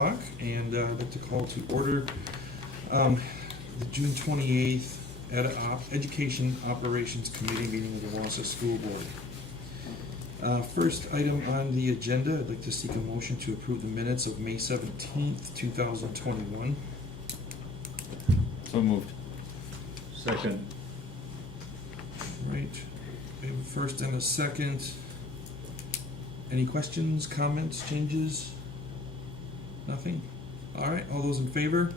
And I'd like to call to order the June 28th Education Operations Committee meeting of the Wausau School Board. First item on the agenda, I'd like to seek a motion to approve the minutes of May 17th, 2021. So moved. Second. Right. We have a first and a second. Any questions, comments, changes? Nothing? All right, all those in favor?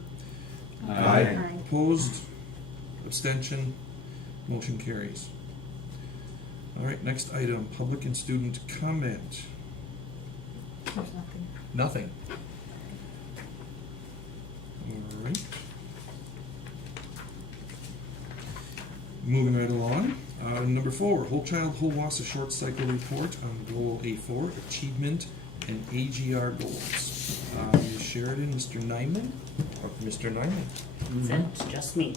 Aye. Opposed? Abstention? Motion carries. All right, next item, public and student comment. There's nothing. Nothing. All right. Moving right along. Number 4, Whole Child, Whole Wausau Short Cycle Report on Goal A4, Achievement and AGR Goals. Ms. Sheridan, Mr. Nyman, or Mr. Nyman? That's just me.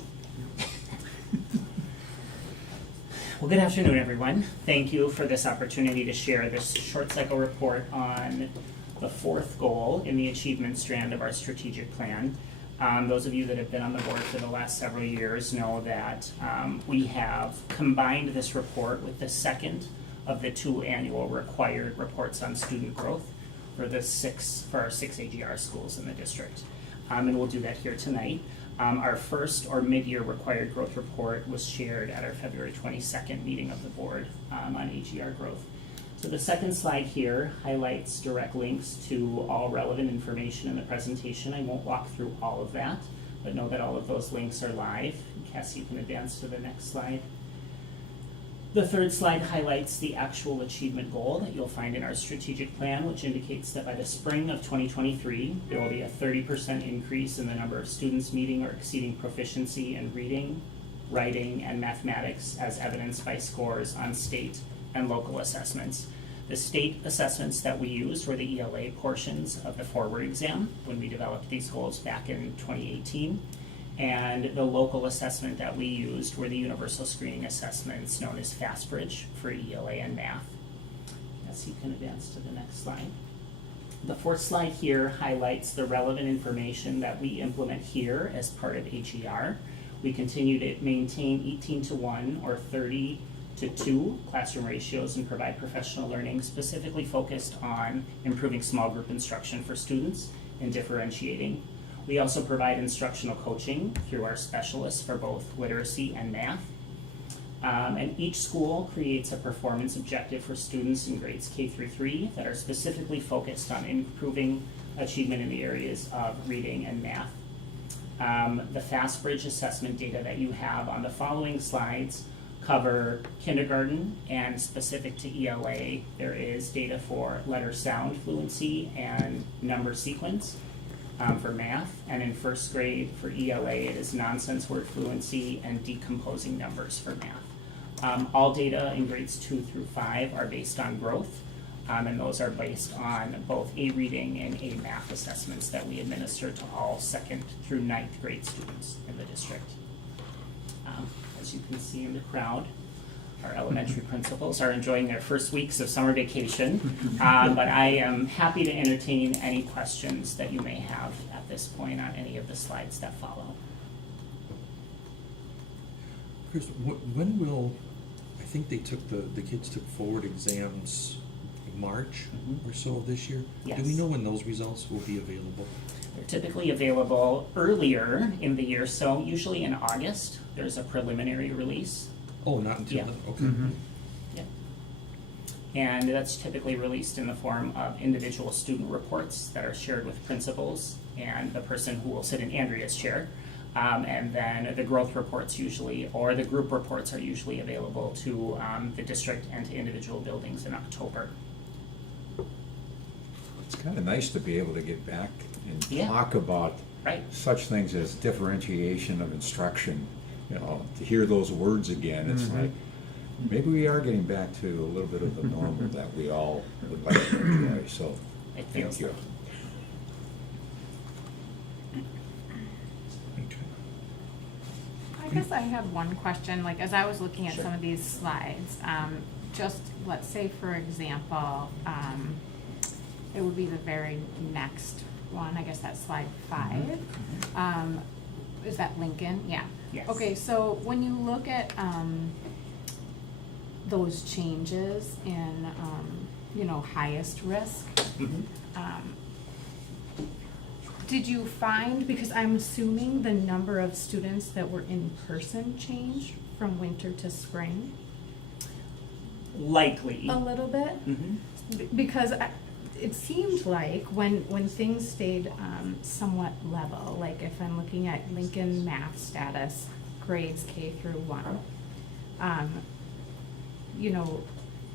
Well, good afternoon, everyone. Thank you for this opportunity to share this short cycle report on the 4th goal in the achievement strand of our strategic plan. Those of you that have been on the board for the last several years know that we have combined this report with the second of the 2 annual required reports on student growth for our 6 AGR schools in the district. And we'll do that here tonight. Our first or mid-year required growth report was shared at our February 22nd meeting of the board on AGR growth. So the second slide here highlights direct links to all relevant information in the presentation. I won't walk through all of that, but know that all of those links are live. Cassie, you can advance to the next slide. The third slide highlights the actual achievement goal that you'll find in our strategic plan, which indicates that by the spring of 2023, there will be a 30% increase in the number of students meeting or exceeding proficiency in reading, writing, and mathematics as evidenced by scores on state and local assessments. The state assessments that we used were the ELA portions of the forward exam when we developed these goals back in 2018. And the local assessment that we used were the universal screening assessments known as FastBridge for ELA and math. Yes, you can advance to the next slide. The 4th slide here highlights the relevant information that we implement here as part of AGR. We continue to maintain 18:1 or 30:2 classroom ratios and provide professional learning specifically focused on improving small group instruction for students and differentiating. We also provide instructional coaching through our specialists for both literacy and math. And each school creates a performance objective for students in grades K through 3 that are specifically focused on improving achievement in the areas of reading and math. The FastBridge assessment data that you have on the following slides cover kindergarten, and specific to ELA, there is data for letter sound fluency and number sequence. For math, and in 1st grade for ELA it is nonsense word fluency and decomposing numbers for math. All data in grades 2 through 5 are based on growth, and those are based on both A reading and A math assessments that we administer to all 2nd through 9th grade students in the district. As you can see in the crowd, our elementary principals are enjoying their first weeks of summer vacation, but I am happy to entertain any questions that you may have at this point on any of the slides that follow. Chris, when will, I think they took the kids took forward exams in March or so of this year? Yes. Do we know when those results will be available? They're typically available earlier in the year, so usually in August there's a preliminary release. Oh, not until Yeah. then, okay. Mm-hmm. Yeah. And that's typically released in the form of individual student reports that are shared with principals and the person who will sit in Andrea's chair. And then the growth reports usually, or the group reports are usually available to the district and to individual buildings in October. It's kind of nice to be able to get back and Yeah. talk about Right. such things as differentiation of instruction. You know, to hear those words again, it's like maybe we are getting back to a little bit of the normal that we all would like to enjoy. So, It feels thank you. Okay. I guess I have one question, like as I was looking at Sure. some of these slides, just let's say for example, it would be the very next one, I guess that's slide 5. Is that Lincoln? Yeah. Yes. Okay, so when you look at, those changes in, highest risk, did you find, because I'm assuming the number of students that were in person changed from winter to spring Likely. a little bit? Mhm. Because it seemed like when things stayed somewhat level, like if I'm looking at Lincoln math status, grades K through 1,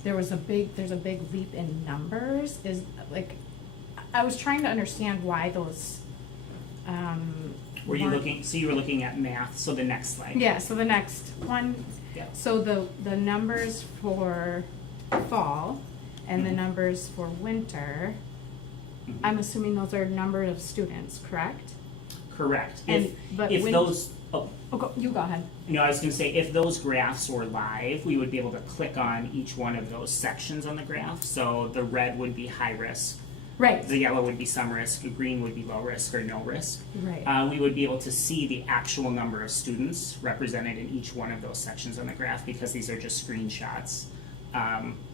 there's a big leap in numbers. Is like, I was trying to understand why those. Were you weren't- looking, so you were looking at math, so the next slide? Yeah, so the next one, Yeah. so the numbers for fall and the Mhm. numbers for winter, Mhm. I'm assuming those are number of students, correct? Correct. And- but If when- those, You go ahead. no, I was gonna say, if those graphs were live, we would be able to click on each one of those sections on the graph. So the red would be high risk, Right, the yellow would be some risk, the green would be low risk or no risk. right. We would be able to see the actual number of students represented in each one of those sections on the graph, because these are just screenshots.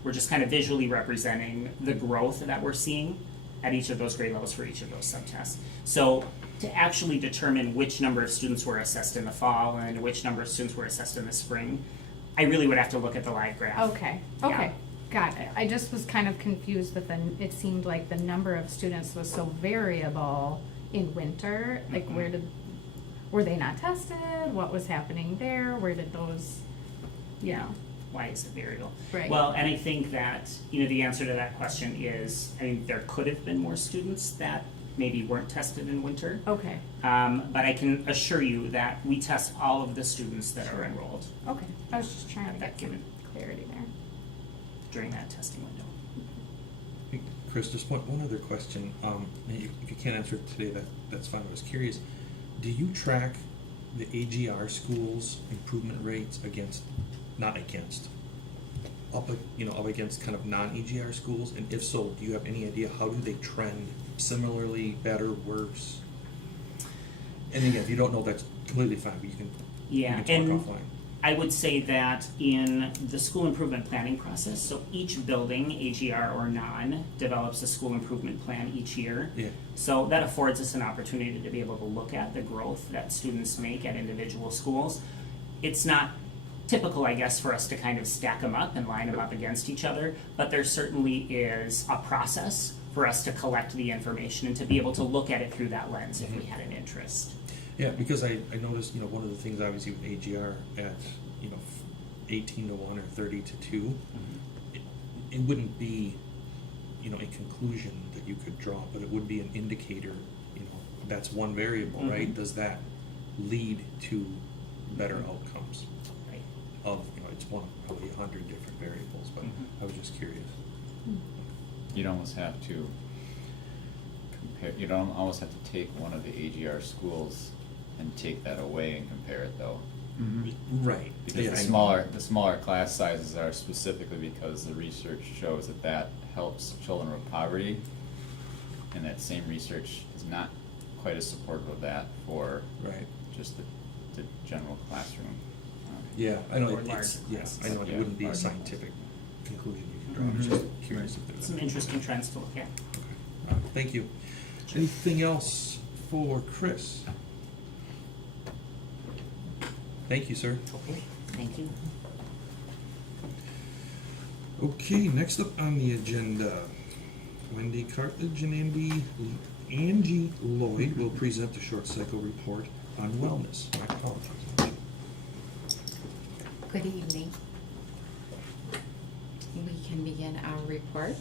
We're just kind of visually representing the growth that we're seeing at each of those grade levels for each of those subtests. So to actually determine which number of students were assessed in the fall and which number of students were assessed in the spring, I really would have to look at the live graph. Okay, Yeah. got it. I just was kind of confused that it seemed like the number of students was so variable in winter. Like, were they not tested? What was happening there? Where did those, Why is it variable? Right. Well, and I think that, the answer to that question is, there could have been more students that maybe weren't tested in winter. Okay, But I can assure you that we test all of the students that are enrolled okay. I was just trying to At get that some given- clarity there. during that testing window. Hey, Chris, just one other question. And if you can't answer it today, that's fine. I was curious. Do you track the AGR schools' improvement rates up against kind of non-AGR schools? And if so, do you have any idea how do they trend? Similarly, better, worse? And again, if you don't know, that's completely fine. But you can And talk offline. I would say that in the school improvement planning process, so each building, AGR or non, develops a school improvement plan each year. Yeah. So that affords us an opportunity to be able to look at the growth that students make at individual schools. It's not typical, I guess, for us to kind of stack them up and line them up against each other, but there certainly is a process for us to collect the information and to be able to look at it through that lens if we had an interest. Yeah, because I noticed, one of the things obviously with AGR at, 18 to 1 or 30 to 2, it wouldn't be, a conclusion that you could draw, but it would be an indicator, that's one variable, right? Does that lead to better outcomes Right. of, it's one of probably 100 different variables, but I was just curious. You'd almost have to compare, you'd almost have to take one of the AGR schools and take that away and compare it though. Right. Because Yeah, the I know. smaller class sizes are specifically because the research shows that helps children with poverty. And that same research is not quite as supportive of that for Right. just the general classroom. Yeah, I know, Or it's, large yeah, classes. I know it Yeah, wouldn't be a large scientific conclusion you can draw. I was just curious if there was. Some interesting trends to look at. Thank you. Anything else for Chris? Thank you, sir. Okay, thank you. Okay, next up on the agenda, Wendy Carthage and Angie Lloyd will present the short cycle report on wellness. My apologies. Good evening. We can begin our report.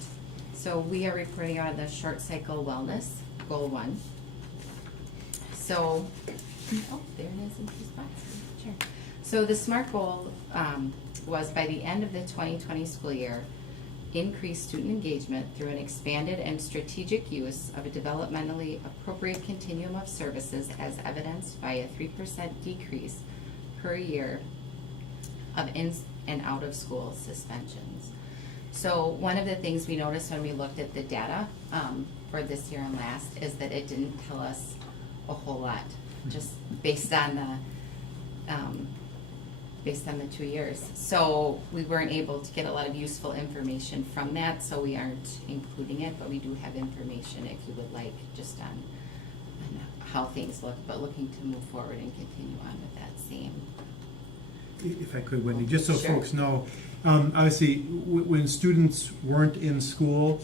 So we are reporting on the short cycle wellness, goal 1. So, there it is in 2 spots. Sure. So the SMART goal was by the end of the 2020 school year, increase student engagement through an expanded and strategic use of a developmentally appropriate continuum of services as evidenced by a 3% decrease per year of in and out of school suspensions. So one of the things we noticed when we looked at the data for this year and last is that it didn't tell us a whole lot, just based on the 2 years. So we weren't able to get a lot of useful information from that, so we aren't including it, but we do have information if you would like, just on how things look, but looking to move forward and continue on with that same. If I could, Wendy, just so Sure. folks know, obviously, when students weren't in school,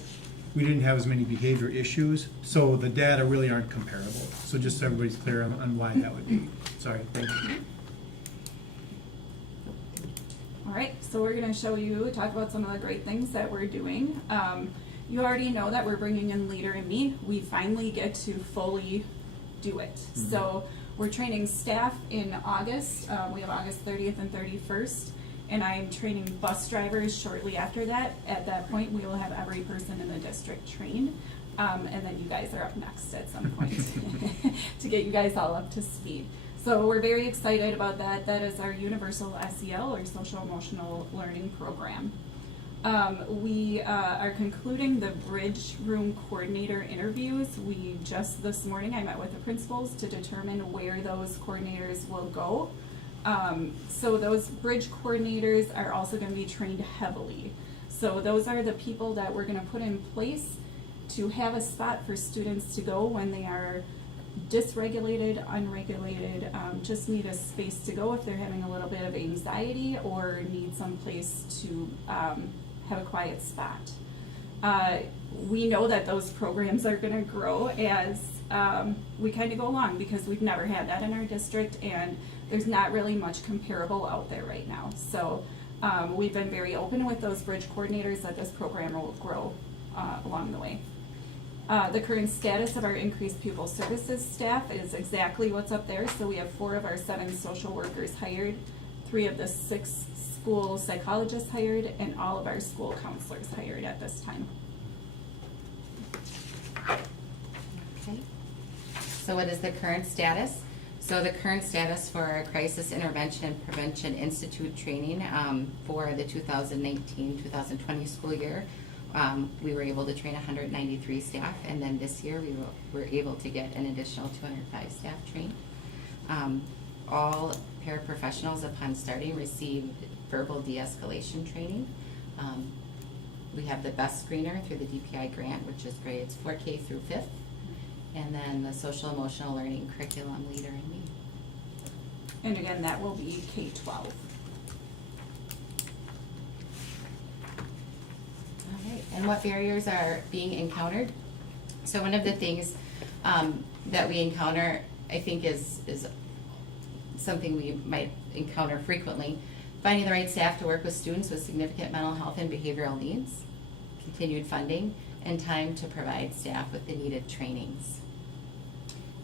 we didn't have as many behavior issues, so the data really aren't comparable. So just so everybody's clear on why that would be. Sorry, thank you. All right, so we're gonna talk about some of the great things that we're doing. You already know that we're bringing in Leader in Me. We finally get to fully do it. So we're training staff in August. We have August 30th and 31st. And I'm training bus drivers shortly after that. At that point, we will have every person in the district trained. And then you guys are up next at some point to get you guys all up to speed. So we're very excited about that. That is our universal SEL, or social emotional learning program. We are concluding the bridge room coordinator interviews. Just this morning, I met with the principals to determine where those coordinators will go. So those bridge coordinators are also going to be trained heavily. So those are the people that we're going to put in place to have a spot for students to go when they are dysregulated, unregulated, just need a space to go if they're having a little bit of anxiety or need some place to have a quiet spot. We know that those programs are going to grow as we kind of go along, because we've never had that in our district, and there's not really much comparable out there right now. So we've been very open with those bridge coordinators that this program will grow along the way. The current status of our increased pupil services staff is exactly what's up there. So we have 4 of our 7 social workers hired, 3 of the 6 school psychologists hired, and all of our school counselors hired at this time. Okay. So what is the current status? So the current status for our Crisis Intervention and Prevention Institute training for the 2019-2020 school year, we were able to train 193 staff, and then this year we were able to get an additional 205 staff trained. All paraprofessionals upon starting received verbal de-escalation training. We have the best screener through the DPI grant, which is grades 4K through 5th, and then the social emotional learning curriculum Leader in Me. And again, that will be K-12. All right, and what barriers are being encountered? So one of the things that we encounter, I think, is something we might encounter frequently: finding the right staff to work with students with significant mental health and behavioral needs, continued funding, and time to provide staff with the needed trainings.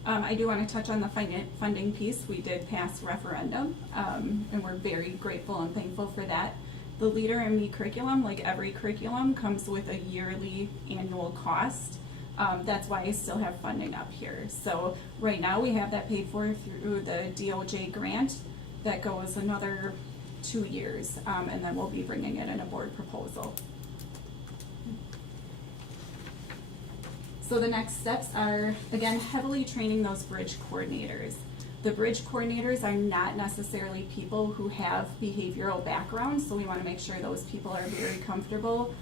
I do want to touch on the funding piece. We did pass referendum, and we're very grateful and thankful for that. The Leader in Me curriculum, like every curriculum, comes with a yearly annual cost. That's why I still have funding up here. So right now we have that paid for through the DOJ grant. That goes another 2 years, and then we'll be bringing it in a board proposal. So the next steps are, again, heavily training those bridge coordinators. The bridge coordinators are not necessarily people who have behavioral backgrounds, so we want to make sure those people are very comfortable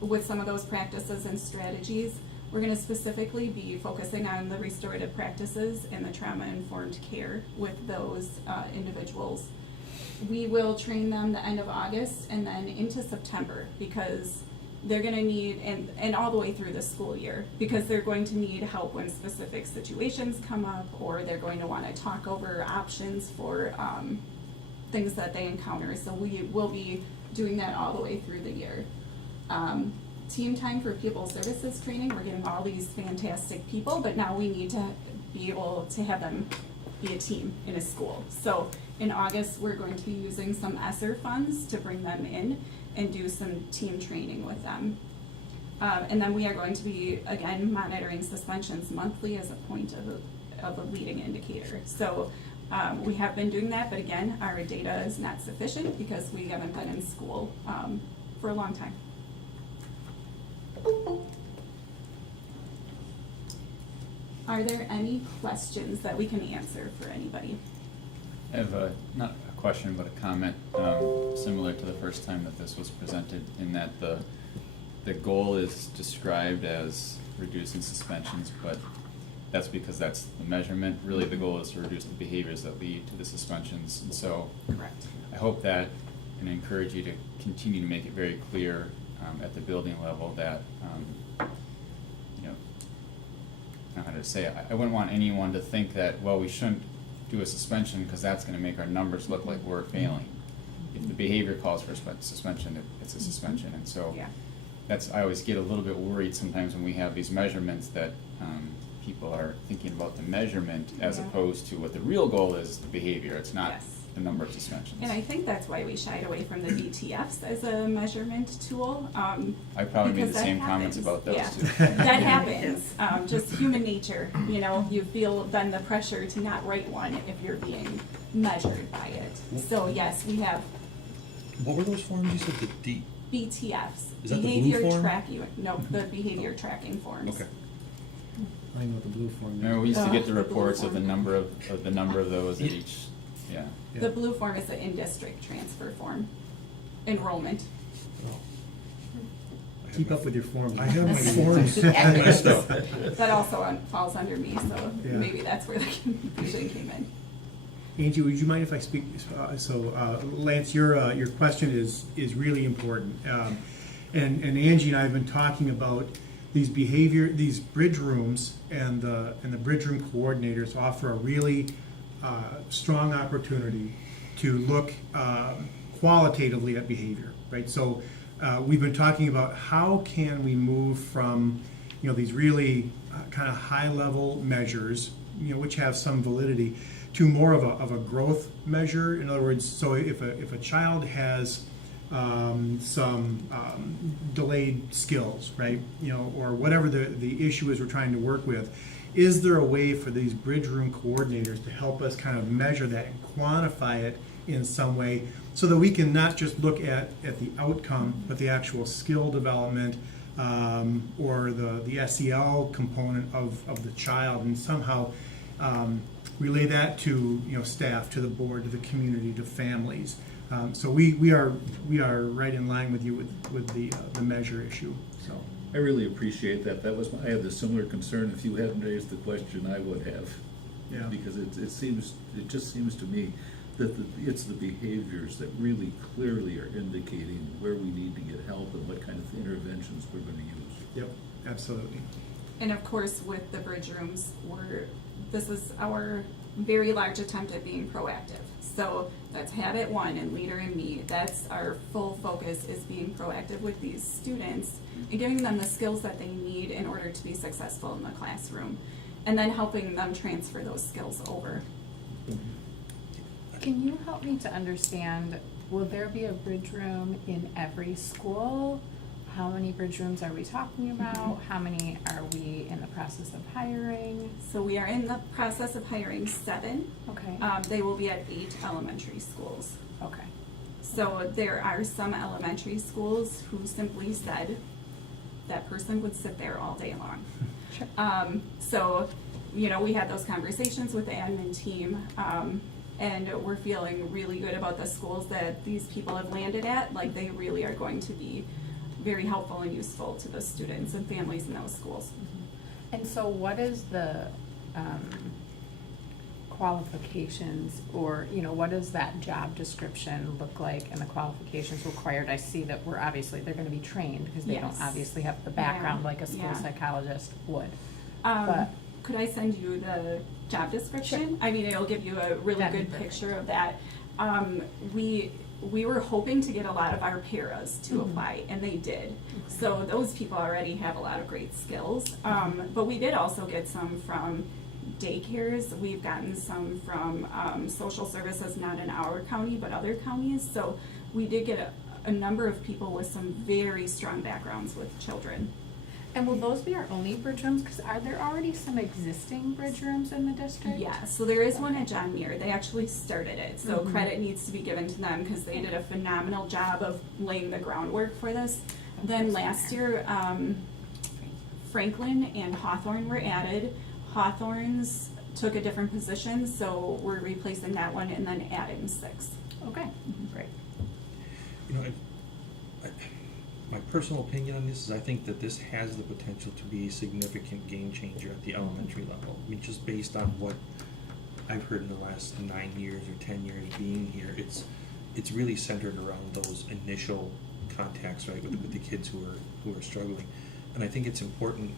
with some of those practices and strategies. We're going to specifically be focusing on the restorative practices and the trauma-informed care with those individuals. We will train them the end of August and then into September, because they're going to need, and all the way through the school year, because they're going to need help when specific situations come up, or they're going to want to talk over options for things that they encounter. So we will be doing that all the way through the year. Team time for pupil services training. We're getting all these fantastic people, but now we need to be able to have them be a team in a school. So in August, we're going to be using some ESSER funds to bring them in and do some team training with them. And then we are going to be, again, monitoring suspensions monthly as a point of a leading indicator. So we have been doing that, but again, our data is not sufficient because we haven't been in school for a long time. Are there any questions that we can answer for anybody? I have not a question, but a comment, similar to the first time that this was presented, in that the goal is described as reducing suspensions, but that's because that's the measurement. Really, the goal is to reduce the behaviors that lead to the suspensions. And so Correct. I hope that, and I encourage you to continue to make it very clear at the building level that, you know, I don't know how to say it. I wouldn't want anyone to think that, well, we shouldn't do a suspension because that's going to make our numbers look like we're failing. If the behavior calls for suspension, it's a suspension. And so Yeah. I always get a little bit worried sometimes when we have these measurements that people are thinking about the measurement as Yeah. opposed to what the real goal is, the behavior. It's not Yes. the number of suspensions. And I think that's why we shied away from the BTFs as a measurement tool. I probably made because the that same comments happens. about those Yeah. too. That happens, just human nature, you know, you feel then the pressure to not write one if you're being measured by it. So yes, we have What were those forms you said, the D? BTFs. Is that the blue behavior form? tracking, no, the behavior tracking forms. Okay. I know what the blue form is. Remember, we used to get the The blue reports of the form. number of those at each, yeah. Yeah. The blue form is the in-district transfer form, enrollment. Oh. I have Keep my- up with your forms. I have my forms Acronyms. messed up. That also falls under me, so Yeah. maybe that's where the confusion came in. Angie, would you mind if I speak? Lance, your question is really important. And Angie and I have been talking about these bridge rooms, and the bridge room coordinators offer a really strong opportunity to look qualitatively at behavior, right? So we've been talking about how can we move from, these really kind of high-level measures, which have some validity, to more of a growth measure. In other words, so if a child has some delayed skills, right, or whatever the issue is we're trying to work with, is there a way for these bridge room coordinators to help us kind of measure that and quantify it in some way, so that we can not just look at the outcome, but the actual skill development, or the SEL component of the child, and somehow relay that to staff, to the board, to the community, to families. So we are right in line with you with the measure issue. So I really appreciate that. I had a similar concern. If you hadn't raised the question, I would have. Yeah. Because it just seems to me that it's the behaviors that really clearly are indicating where we need to get help and what kind of interventions we're going to use. yep, absolutely. And of course, with the bridge rooms, this is our very large attempt at being proactive. So that's habit one and leader in me. That's our full focus, is being proactive with these students and giving them the skills that they need in order to be successful in the classroom, and then helping them transfer those skills over. Can you help me to understand, will there be a bridge room in every school? How many bridge rooms are we talking about? How many are we in the process of hiring? So we are in the process of hiring 7. Okay, They will be at 8 elementary schools. okay. So there are some elementary schools who simply said that person would sit there all day long. Sure. So, we had those conversations with the admin team, and we're feeling really good about the schools that these people have landed at. Like, they really are going to be very helpful and useful to the students and families in those schools. And so what is the qualifications, or, what does that job description look like and the qualifications required? I see that they're gonna be trained, because they don't Yes. obviously have the background Yeah. like a school Yeah. psychologist would. Um, But- Could I send you the job description? Sure. I mean, it'll give you a really That'd be good perfect. picture of that. We were hoping to get a lot of our paras to Mhm. apply, and they did. So those people already have a lot of great skills. But we did also get some from daycares. We've gotten some from social services, not in our county, but other counties. So we did get a number of people with some very strong backgrounds with children. And will those be our only bridge rooms? Because are there already some existing bridge rooms in the district? Yeah, so there is one at John Muir. They actually started it, so Mhm. credit needs to be given to them because they did a phenomenal job of laying the groundwork for this. Then last year, Franklin and Hawthorne were added. Hawthorne's took a different position, so we're replacing that one and then adding 6. Okay, great. You know, my personal opinion on this is I think that this has the potential to be a significant game changer at the elementary level. I mean, just based on what I've heard in the last 9 years or 10 years being here, it's really centered around those initial contacts, right, with the kids who are struggling. And I think it's important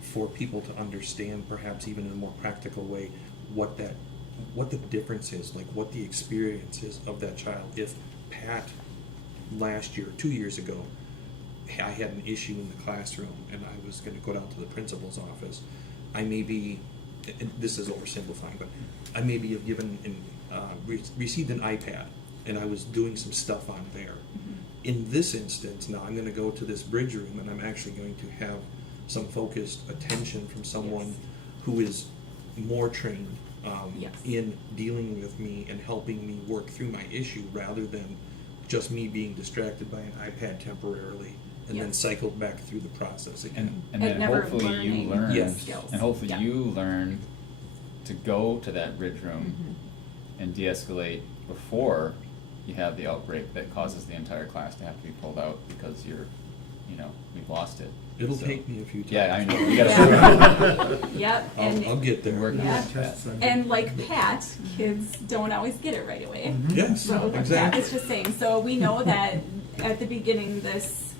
for people to understand, perhaps even in a more practical way, what the difference is, like what the experience is of that child. If Pat last year, 2 years ago, I had an issue in the classroom and I was going to go down to the principal's office, I may be, and this is oversimplifying, but I maybe have given received an iPad and I was doing some stuff on there. In this instance, now I'm going to go to this bridge room and I'm actually going to have some focused attention from someone who is more trained Yes. in dealing with me and helping me work through my issue, rather than just me being distracted by an iPad temporarily and then Yes. cycled back through the process again. And And then never hopefully you learning learn, Yes. skills. and hopefully Yeah. you learn to go to that bridge room and de-escalate before you have the outbreak that causes the entire class to have to be pulled out because we've lost it. It'll So- take me a few times. Yeah, I know, we gotta. Yep, I'll get there. Work Yeah. with that. And like Pat, kids don't always get it right away. Yes, So exactly. Pat is just saying, so we know that at the beginning, this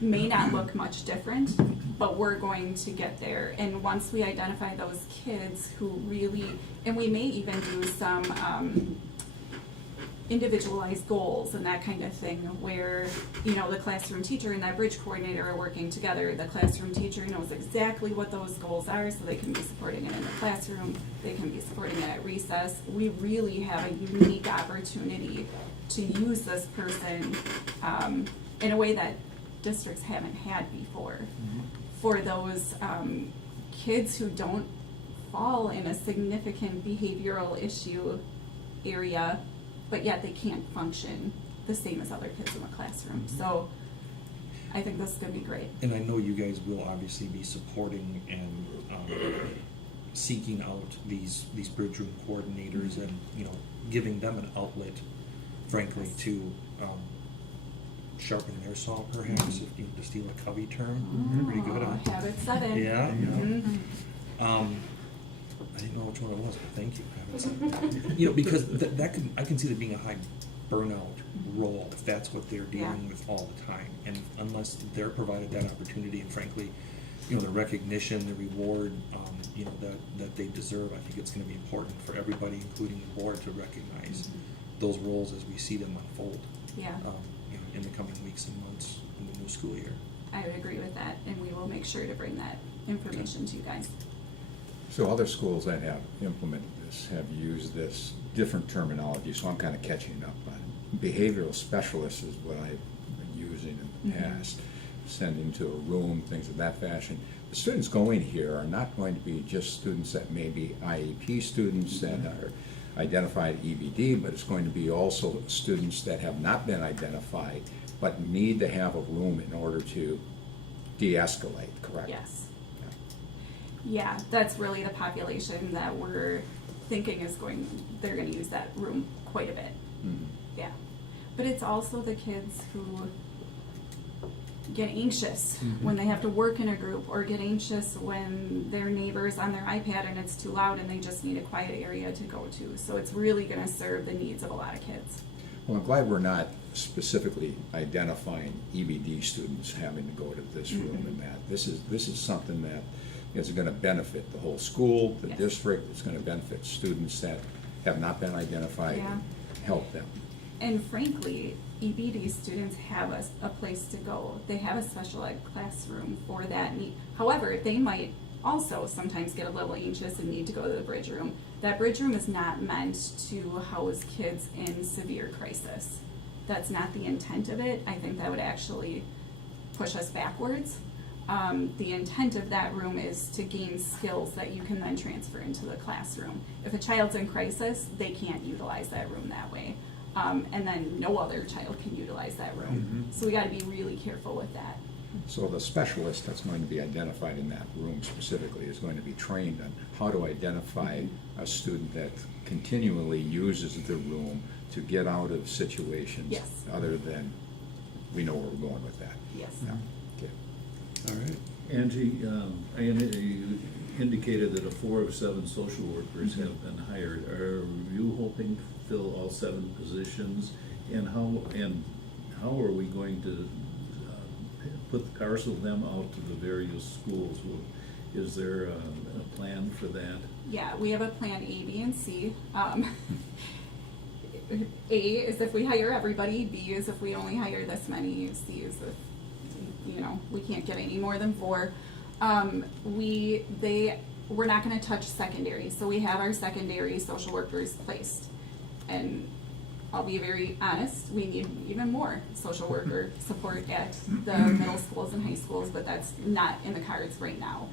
may not look much different, but we're going to get there. And once we identify those kids who really, and we may even do some individualized goals and that kind of thing, where, the classroom teacher and that bridge coordinator are working together. The classroom teacher knows exactly what those goals are, so they can be supporting it in the classroom, they can be supporting it at recess. We really have a unique opportunity to use this person in a way that districts haven't had before. For those kids who don't fall in a significant behavioral issue area, but yet they can't function the same as other kids in the classroom. So I think this is going to be great. And I know you guys will obviously be supporting and seeking out these bridge room coordinators and giving them an outlet, frankly, to sharpen their saw, perhaps, if you to steal a Covey term. Pretty good, huh? Habit 7. Yeah. Mhm. I didn't know which one it was, but thank you. Because I can see that being a high burnout role if that's what they're dealing Yeah. with all the time, and unless they're provided that opportunity and frankly, the recognition, the reward, that they deserve, I think it's going to be important for everybody, including the board, to recognize those roles as we see them unfold. Yeah, In the coming weeks and months in the new school year. I would agree with that, and we will make sure to bring that information to you guys. So other schools that have implemented this have used this different terminology, so I'm kind of catching up on it. Behavioral specialist is what I've been using in the past, sending to a room, things of that fashion. The students going here are not going to be just students that may be IEP students that are identified EBD, but it's going to be also students that have not been identified but need to have a room in order to de-escalate, correct? Yes. Yeah, that's really the population that we're thinking they're going to use that room quite a bit. Mhm. Yeah. But it's also the kids who get anxious when they have to work in a group, or get anxious when their neighbor's on their iPad and it's too loud and they just need a quiet area to go to. So it's really going to serve the needs of a lot of kids. Well, I'm glad we're not specifically identifying EBD students having to go to this room and that. This is something that is going to benefit the whole school, the Yes. district. It's going to benefit students that have not been identified Yeah. and help them. And frankly, EBD students have a place to go. They have a special ed classroom for that need. However, they might also sometimes get a little anxious and need to go to the bridge room. That bridge room is not meant to house kids in severe crisis. That's not the intent of it. I think that would actually push us backwards. The intent of that room is to gain skills that you can then transfer into the classroom. If a child's in crisis, they can't utilize that room that way. And then no other child can utilize that room. So we gotta be really careful with that. So the specialist that's going to be identified in that room specifically is going to be trained on how to identify a student that continually uses the room to get out of situations. Yes. Other than, we know where we're going with that. Yes. Yeah, okay. All right. Angie, you indicated that 4 of 7 social workers have been hired. Are you hoping to fill all 7 positions? And how are we going to parcel them out to the various schools? Is there a plan for that? Yeah, we have a plan A, B, and C. A is if we hire everybody, B is if we only hire this many, C is if, we can't get any more than 4. We're not gonna touch secondary, so we have our secondary social workers placed. And I'll be very honest, we need even more social worker support at the middle schools and high schools, but that's not in the cards right now.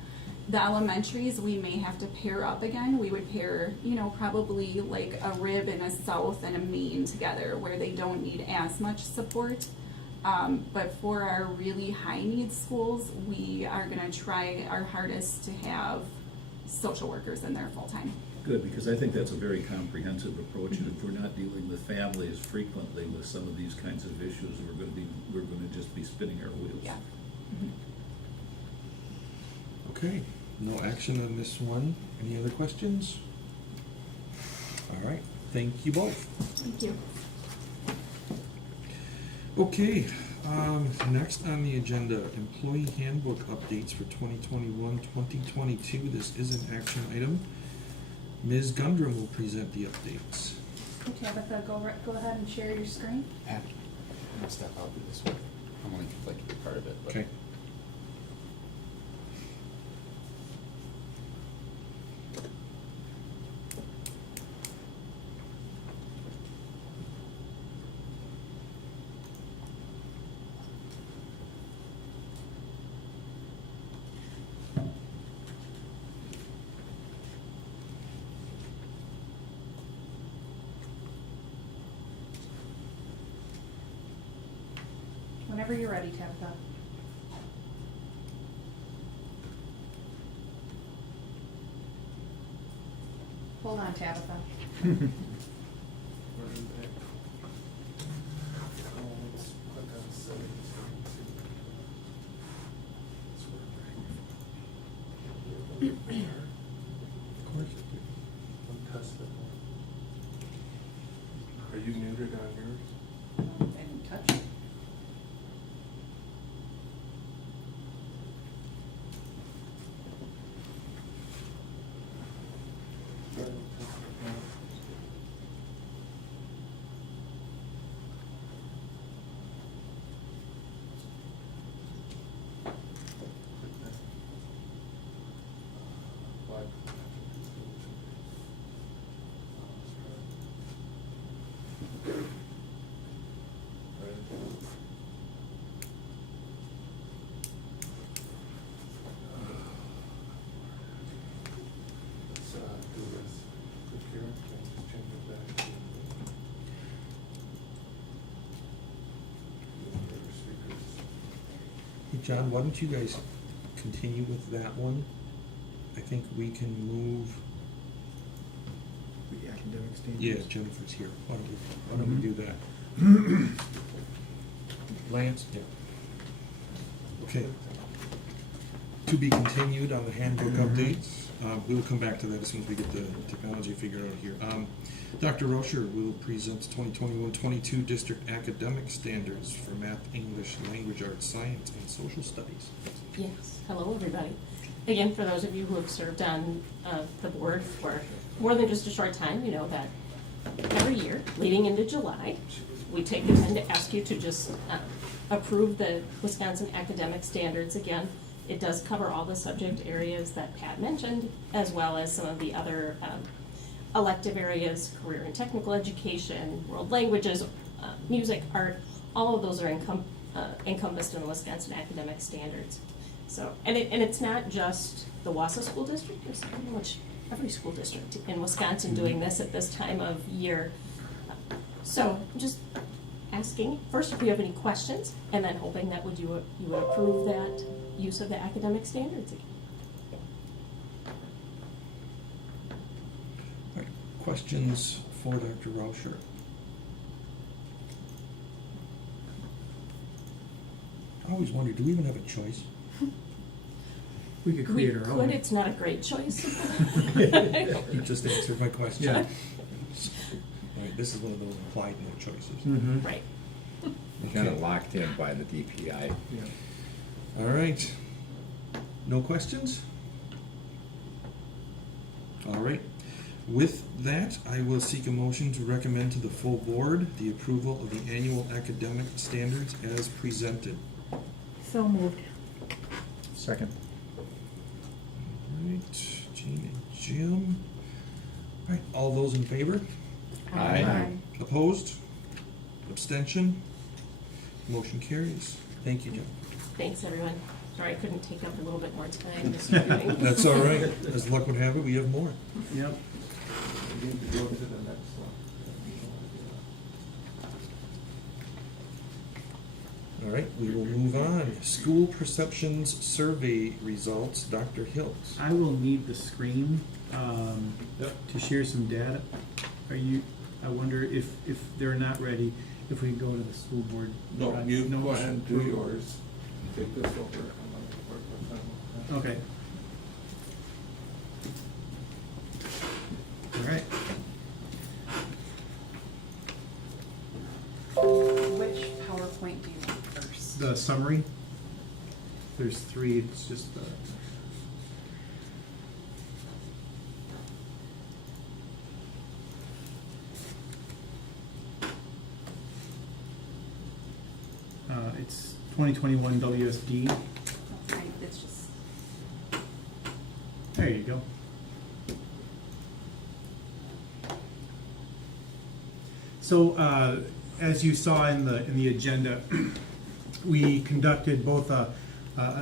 The elementaries, we may have to pair up again. We would pair, probably like a Rib and a South and a Main together where they don't need as much support. But for our really high needs schools, we are gonna try our hardest to have social workers in there full time. Good, because I think that's a very comprehensive approach, and if we're not dealing with families frequently with some of these kinds of issues, we're gonna just be spinning our wheels. Yeah. Okay, no action on this one. Any other questions? All right, thank you both. Thank you. Okay, next on the agenda, employee handbook updates for 2021-2022. This is an action item. Ms. Gundrum will present the updates. Okay, Tabitha, go ahead and share your screen. I'm gonna step out through this way. I'm only like to be part of it. But Okay. Whenever you're ready, Tabitha. Hold on, Tabitha. Of course. Are you muted on yours? I didn't touch it. Let's do this. Click here and just change it back to the speakers. Hey, John, why don't you guys continue with that one? I think we can move, The academic standards. yeah, Jennifer's here. Why don't we do that? Lance? Yeah. Okay. To be continued on the handbook updates. We'll come back to that as soon as we get the technology figured out here. Dr. Rocher will present 2021-22 district academic standards for math, English, language arts, science, and social studies. Yes, hello everybody. Again, for those of you who have served on the board for more than just a short time, you know that every year, leading into July, we take the time to ask you to just approve the Wisconsin academic standards. Again, it does cover all the subject areas that Pat mentioned, as well as some of the other elective areas, career and technical education, world languages, music, art, all of those are encompassed in the Wisconsin academic standards. So, and it's not just the Wausau School District, it's pretty much every school district in Wisconsin doing this at this time of year. So just asking first if we have any questions, and then hoping that you would approve that use of the academic standards again. All right, questions for Dr. Rauscher? I always wondered, do we even have a choice? We could create our own. It's not a great choice. You just answered my question. Yeah. All right, this is one of those implied no choices. Mhm. Right. Kind of locked in by the DPI. Yeah. All right. No questions? All right. With that, I will seek a motion to recommend to the full board the approval of the annual academic standards as presented. So moved. Second. All right, Jean and Jim. All right, all those in favor? Aye. Opposed? Abstention? Motion carries. Thank you, Jim. Thanks, everyone. Sorry I couldn't take up a little bit more time this evening. That's all right. As luck would have it, we have more. Yep. We need to go to the next one. All right, we will move on. School perceptions survey results, Dr. Hiltz. I will need the screen Yep. to share some data. I wonder if they're not ready, if we go to the school board. No, you No, go ahead and do yours. Take this over and let me work with them. Okay. All right. Which PowerPoint do you want first? The summary. There's three, it's just the. It's 2021 WSD. That's right, it's just, There you go. So, as you saw in the agenda, we conducted both a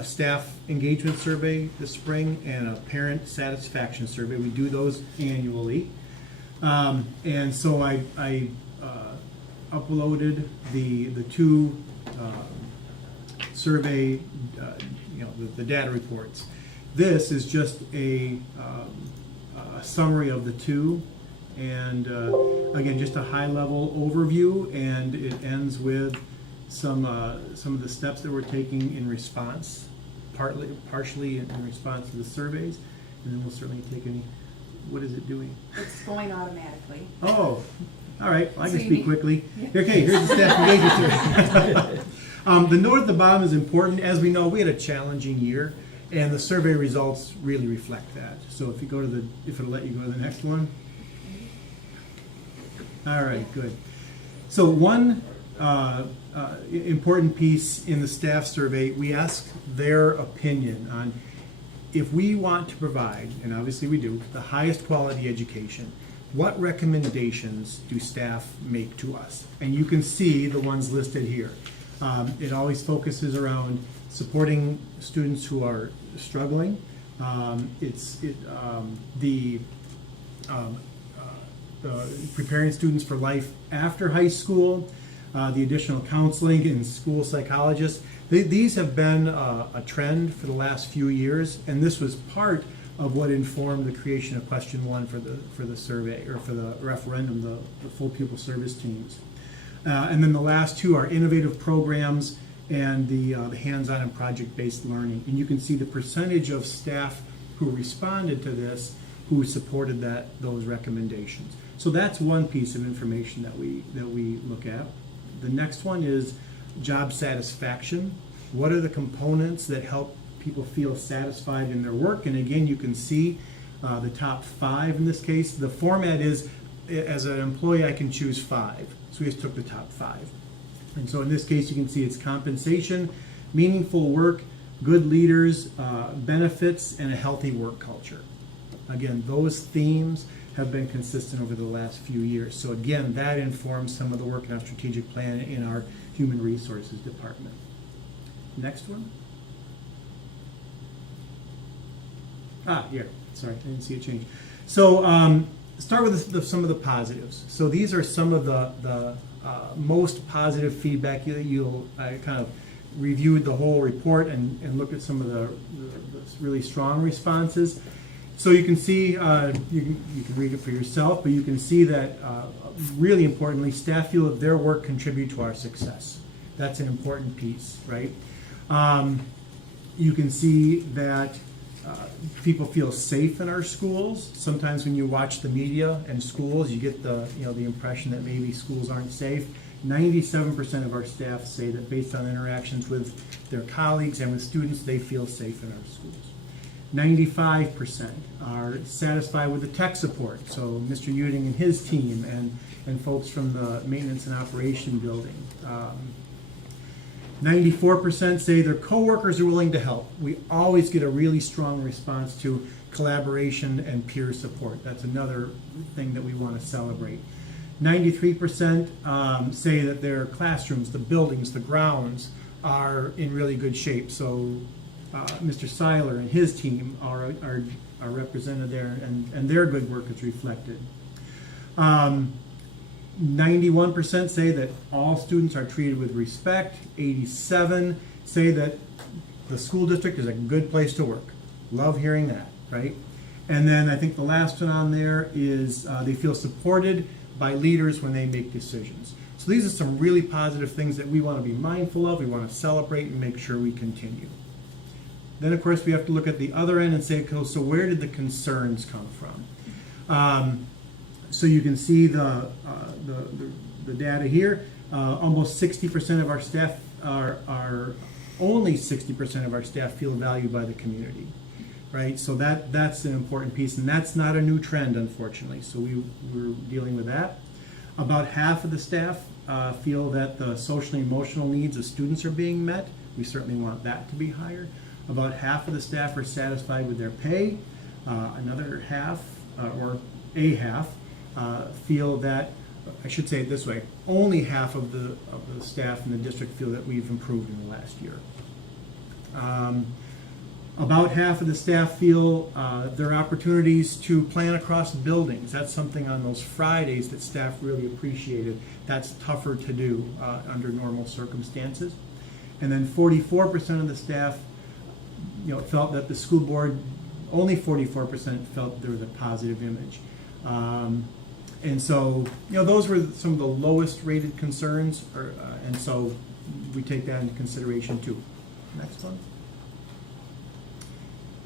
staff engagement survey this spring and a parent satisfaction survey. We do those annually. And so I uploaded the two survey, the data reports. This is just a summary of the two, and again, just a high-level overview, and it ends with some of the steps that we're taking in response, partially in response to the surveys, and then we'll certainly take any. What is it doing? it's going automatically. Oh, all right. Well, I So can you speak need- quickly. Yeah. Okay, here's the staff engagement survey. The note at the bottom is important. As we know, we had a challenging year, and the survey results really reflect that. So if you go to if it'll let you go to the next one. All right, good. So one important piece in the staff survey, we asked their opinion on if we want to provide, and obviously we do, the highest quality education, what recommendations do staff make to us? And you can see the ones listed here. It always focuses around supporting students who are struggling. Preparing students for life after high school, the additional counseling and school psychologists. These have been a trend for the last few years, and this was part of what informed the creation of question 1 for the survey, or for the referendum, the full pupil service teams. And then the last two are innovative programs and the hands-on and project-based learning. And you can see the percentage of staff who responded to this, who supported those recommendations. So that's one piece of information that we look at. The next one is job satisfaction. What are the components that help people feel satisfied in their work? And again, you can see the top 5 in this case. The format is, as an employee, I can choose 5. So we just took the top 5. And so in this case, you can see it's compensation, meaningful work, good leaders, benefits, and a healthy work culture. Again, those themes have been consistent over the last few years. So again, that informs some of the work in our strategic plan in our human resources department. Next one. Here. Sorry, I didn't see it change. So start with some of the positives. So these are some of the most positive feedback. I kind of reviewed the whole report and looked at some of the really strong responses. So you can see, you can read it for yourself, but you can see that really importantly, staff feel that their work contribute to our success. That's an important piece, right? You can see that people feel safe in our schools. Sometimes when you watch the media and schools, you get the impression that maybe schools aren't safe. 97% of our staff say that based on interactions with their colleagues and with students, they feel safe in our schools. 95% are satisfied with the tech support. So Mr. Uding and his team and folks from the maintenance and operation building. 94% say their coworkers are willing to help. We always get a really strong response to collaboration and peer support. That's another thing that we want to celebrate. 93% say that their classrooms, the buildings, the grounds are in really good shape. So Mr. Seiler and his team are represented there, and their good work is reflected. 91% say that all students are treated with respect. 87% say that the school district is a good place to work. Love hearing that, right? And then I think the last one on there is they feel supported by leaders when they make decisions. So these are some really positive things that we want to be mindful of. We want to celebrate and make sure we continue. Then, of course, we have to look at the other end and say, okay, so where did the concerns come from? So you can see the data here. Almost 60% of our staff only 60% of our staff feel valued by the community, right? So that's an important piece, and that's not a new trend, unfortunately. So we're dealing with that. About half of the staff feel that the social and emotional needs of students are being met. We certainly want that to be higher. About half of the staff are satisfied with their pay. Another half, or a half, feel that, I should say it this way, only half of the staff in the district feel that we've improved in the last year. About half of the staff feel there are opportunities to plan across buildings. That's something on those Fridays that staff really appreciated. That's tougher to do under normal circumstances. And then 44% of the staff felt that the school board, only 44% felt there was a positive image. And so, those were some of the lowest rated concerns, and so we take that into consideration too. Next one.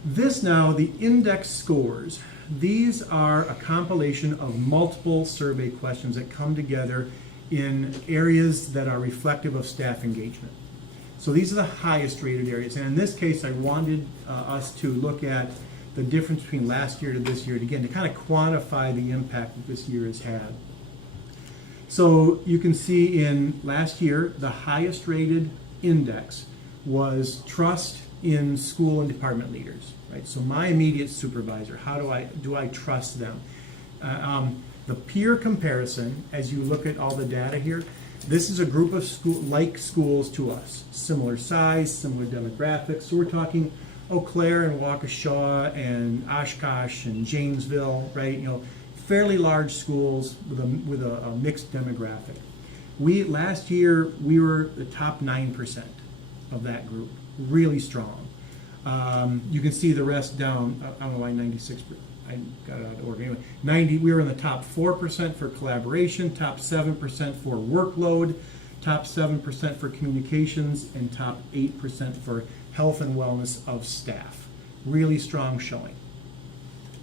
This now, the index scores. These are a compilation of multiple survey questions that come together in areas that are reflective of staff engagement. So these are the highest rated areas. And in this case, I wanted us to look at the difference between last year to this year, again, to kind of quantify the impact that this year has had. So you can see in last year, the highest rated index was trust in school and department leaders, right? So my immediate supervisor, how do I trust them? The peer comparison, as you look at all the data here, this is a group of schools to us, similar size, similar demographics. So we're talking Eau Claire and Waukesha and Oshkosh and Janesville, right? Fairly large schools with a mixed demographic. Last year we were the top 9% of that group, really strong. You can see the rest down. I don't know why 96. I got it out of order. Anyway, 90. We were in the top 4% for collaboration, top 7% for workload, top 7% for communications, and top 8% for health and wellness of staff. Really strong showing.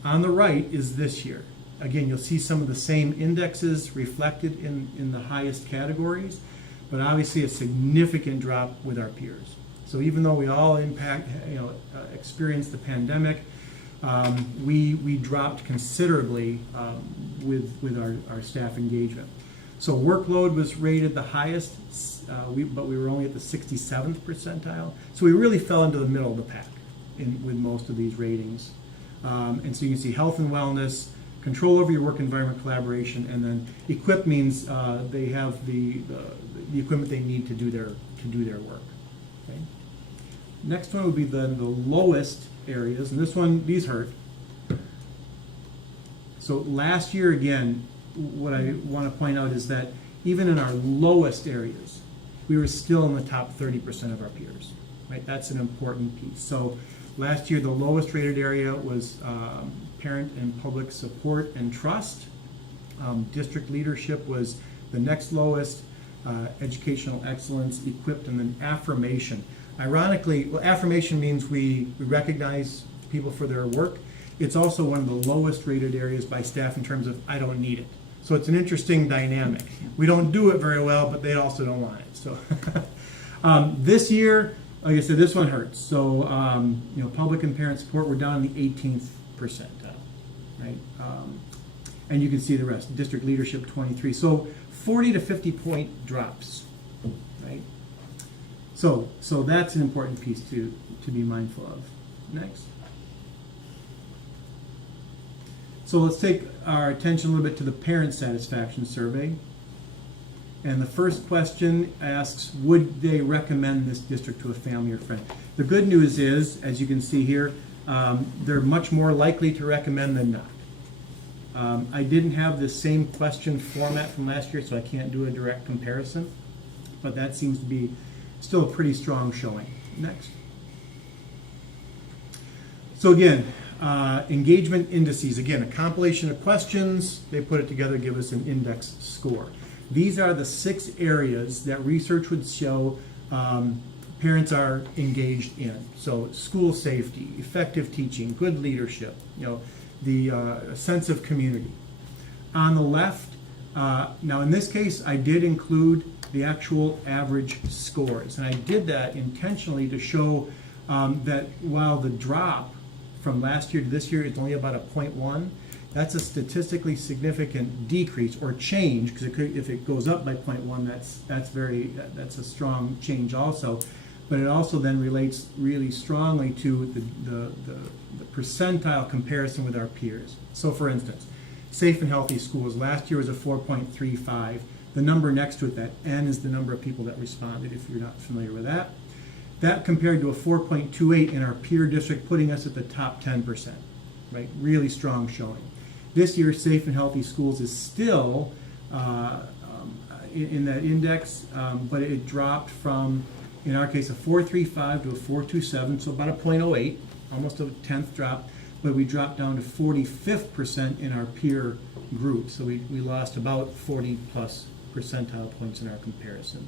On the right is this year. Again, you'll see some of the same indexes reflected in the highest categories, but obviously a significant drop with our peers. So even though we all experienced the pandemic, we dropped considerably with our staff engagement. So workload was rated the highest, but we were only at the 67th percentile. So we really fell into the middle of the pack with most of these ratings. And so you can see health and wellness, control over your work environment, collaboration, and then equip means they have the equipment they need to do their work. Okay? Next one would be the lowest areas, and these hurt. So last year, again, what I want to point out is that even in our lowest areas, we were still in the top 30% of our peers, right? That's an important piece. So last year, the lowest rated area was parent and public support and trust. District leadership was the next lowest, educational excellence, equipped, and then affirmation. Ironically, well, affirmation means we recognize people for their work. It's also one of the lowest rated areas by staff in terms of I don't need it. So it's an interesting dynamic. We don't do it very well, but they also don't want it. So this year, like I said, this one hurts. So public and parent support, we're down in the 18th percentile, right? And you can see the rest. District leadership, 23. So 40 to 50 point drops, right? So that's an important piece to be mindful of. Next. So let's take our attention a little bit to the parent satisfaction survey. And the first question asks, would they recommend this district to a family or friend? The good news is, as you can see here, they're much more likely to recommend than not. I didn't have the same question format from last year, so I can't do a direct comparison, but that seems to be still a pretty strong showing. Next. So again, engagement indices. Again, a compilation of questions. They put it together, give us an index score. These are the 6 areas that research would show parents are engaged in. So school safety, effective teaching, good leadership, the sense of community. On the left, now in this case, I did include the actual average scores. And I did that intentionally to show that while the drop from last year to this year is only about a 0.1, that's a statistically significant decrease or change, because if it goes up by 0.1, that's a strong change also. But it also then relates really strongly to the percentile comparison with our peers. So for instance, safe and healthy schools, last year was a 4.35. The number next to it, that N, is the number of people that responded, if you're not familiar with that. That compared to a 4.28 in our peer district, putting us at the top 10%, right? Really strong showing. This year, safe and healthy schools is still in that index, but it dropped from, in our case, a 4.35 to a 4.27, so about a 0.08, almost a 10th drop, but we dropped down to 45th% in our peer group, so we lost about 40 plus percentile points in our comparison,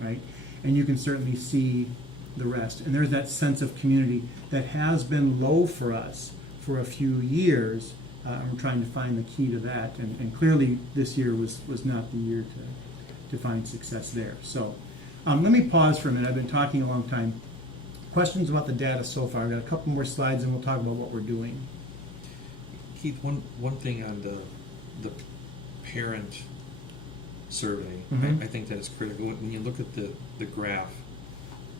right? And you can certainly see the rest. And there's that sense of community that has been low for us for a few years. I'm trying to find the key to that, and clearly this year was not the year to find success there. So let me pause for a minute. I've been talking a long time. Questions about the data so far? I've got a couple more slides and we'll talk about what we're doing. Keith, one thing on the parent survey, Mhm. I think that is critical. When you look at the graph,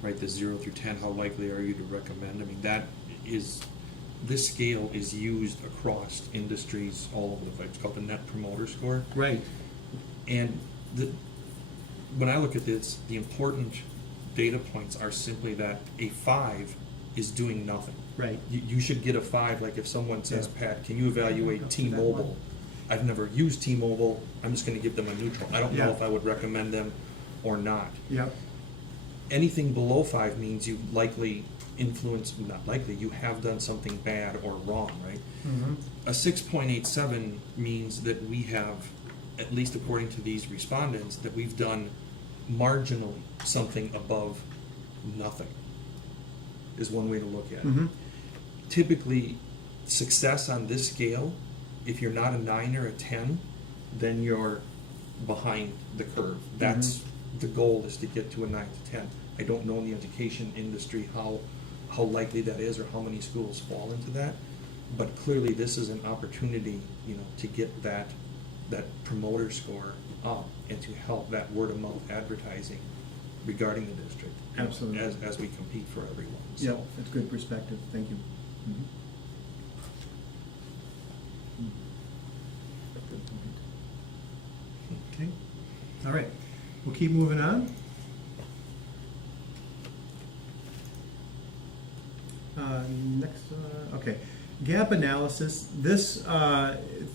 right, the 0 through 10, how likely are you to recommend? I mean, this scale is used across industries all over the place. It's called the Net Promoter Score. Right. And when I look at this, the important data points are simply that a 5 is doing nothing. Right. You should get a 5, like if someone says, Yeah. Pat, can you evaluate Go to that T-Mobile? one. I've never used T-Mobile, I'm just gonna give them a neutral. I don't know Yeah. if I would recommend them or not. Yep. Anything below 5 means you likely not likely, you have done something bad or wrong, right? Mm-hmm. A 6.87 means that we have, at least according to these respondents, that we've done marginally something above nothing, is one way to look at it. Mm-hmm. Typically, success on this scale, if you're not a 9 or a 10, then you're behind the curve. That's the goal, is to get to a 9 to 10. I don't know in the education industry how likely that is or how many schools fall into that, but clearly this is an opportunity, to get that promoter score up and to help that word of mouth advertising regarding the district. Absolutely. As we compete for everyone. Yeah, So, that's good perspective. Thank you. Okay. All right. We'll keep moving on. Next, okay. Gap analysis, this,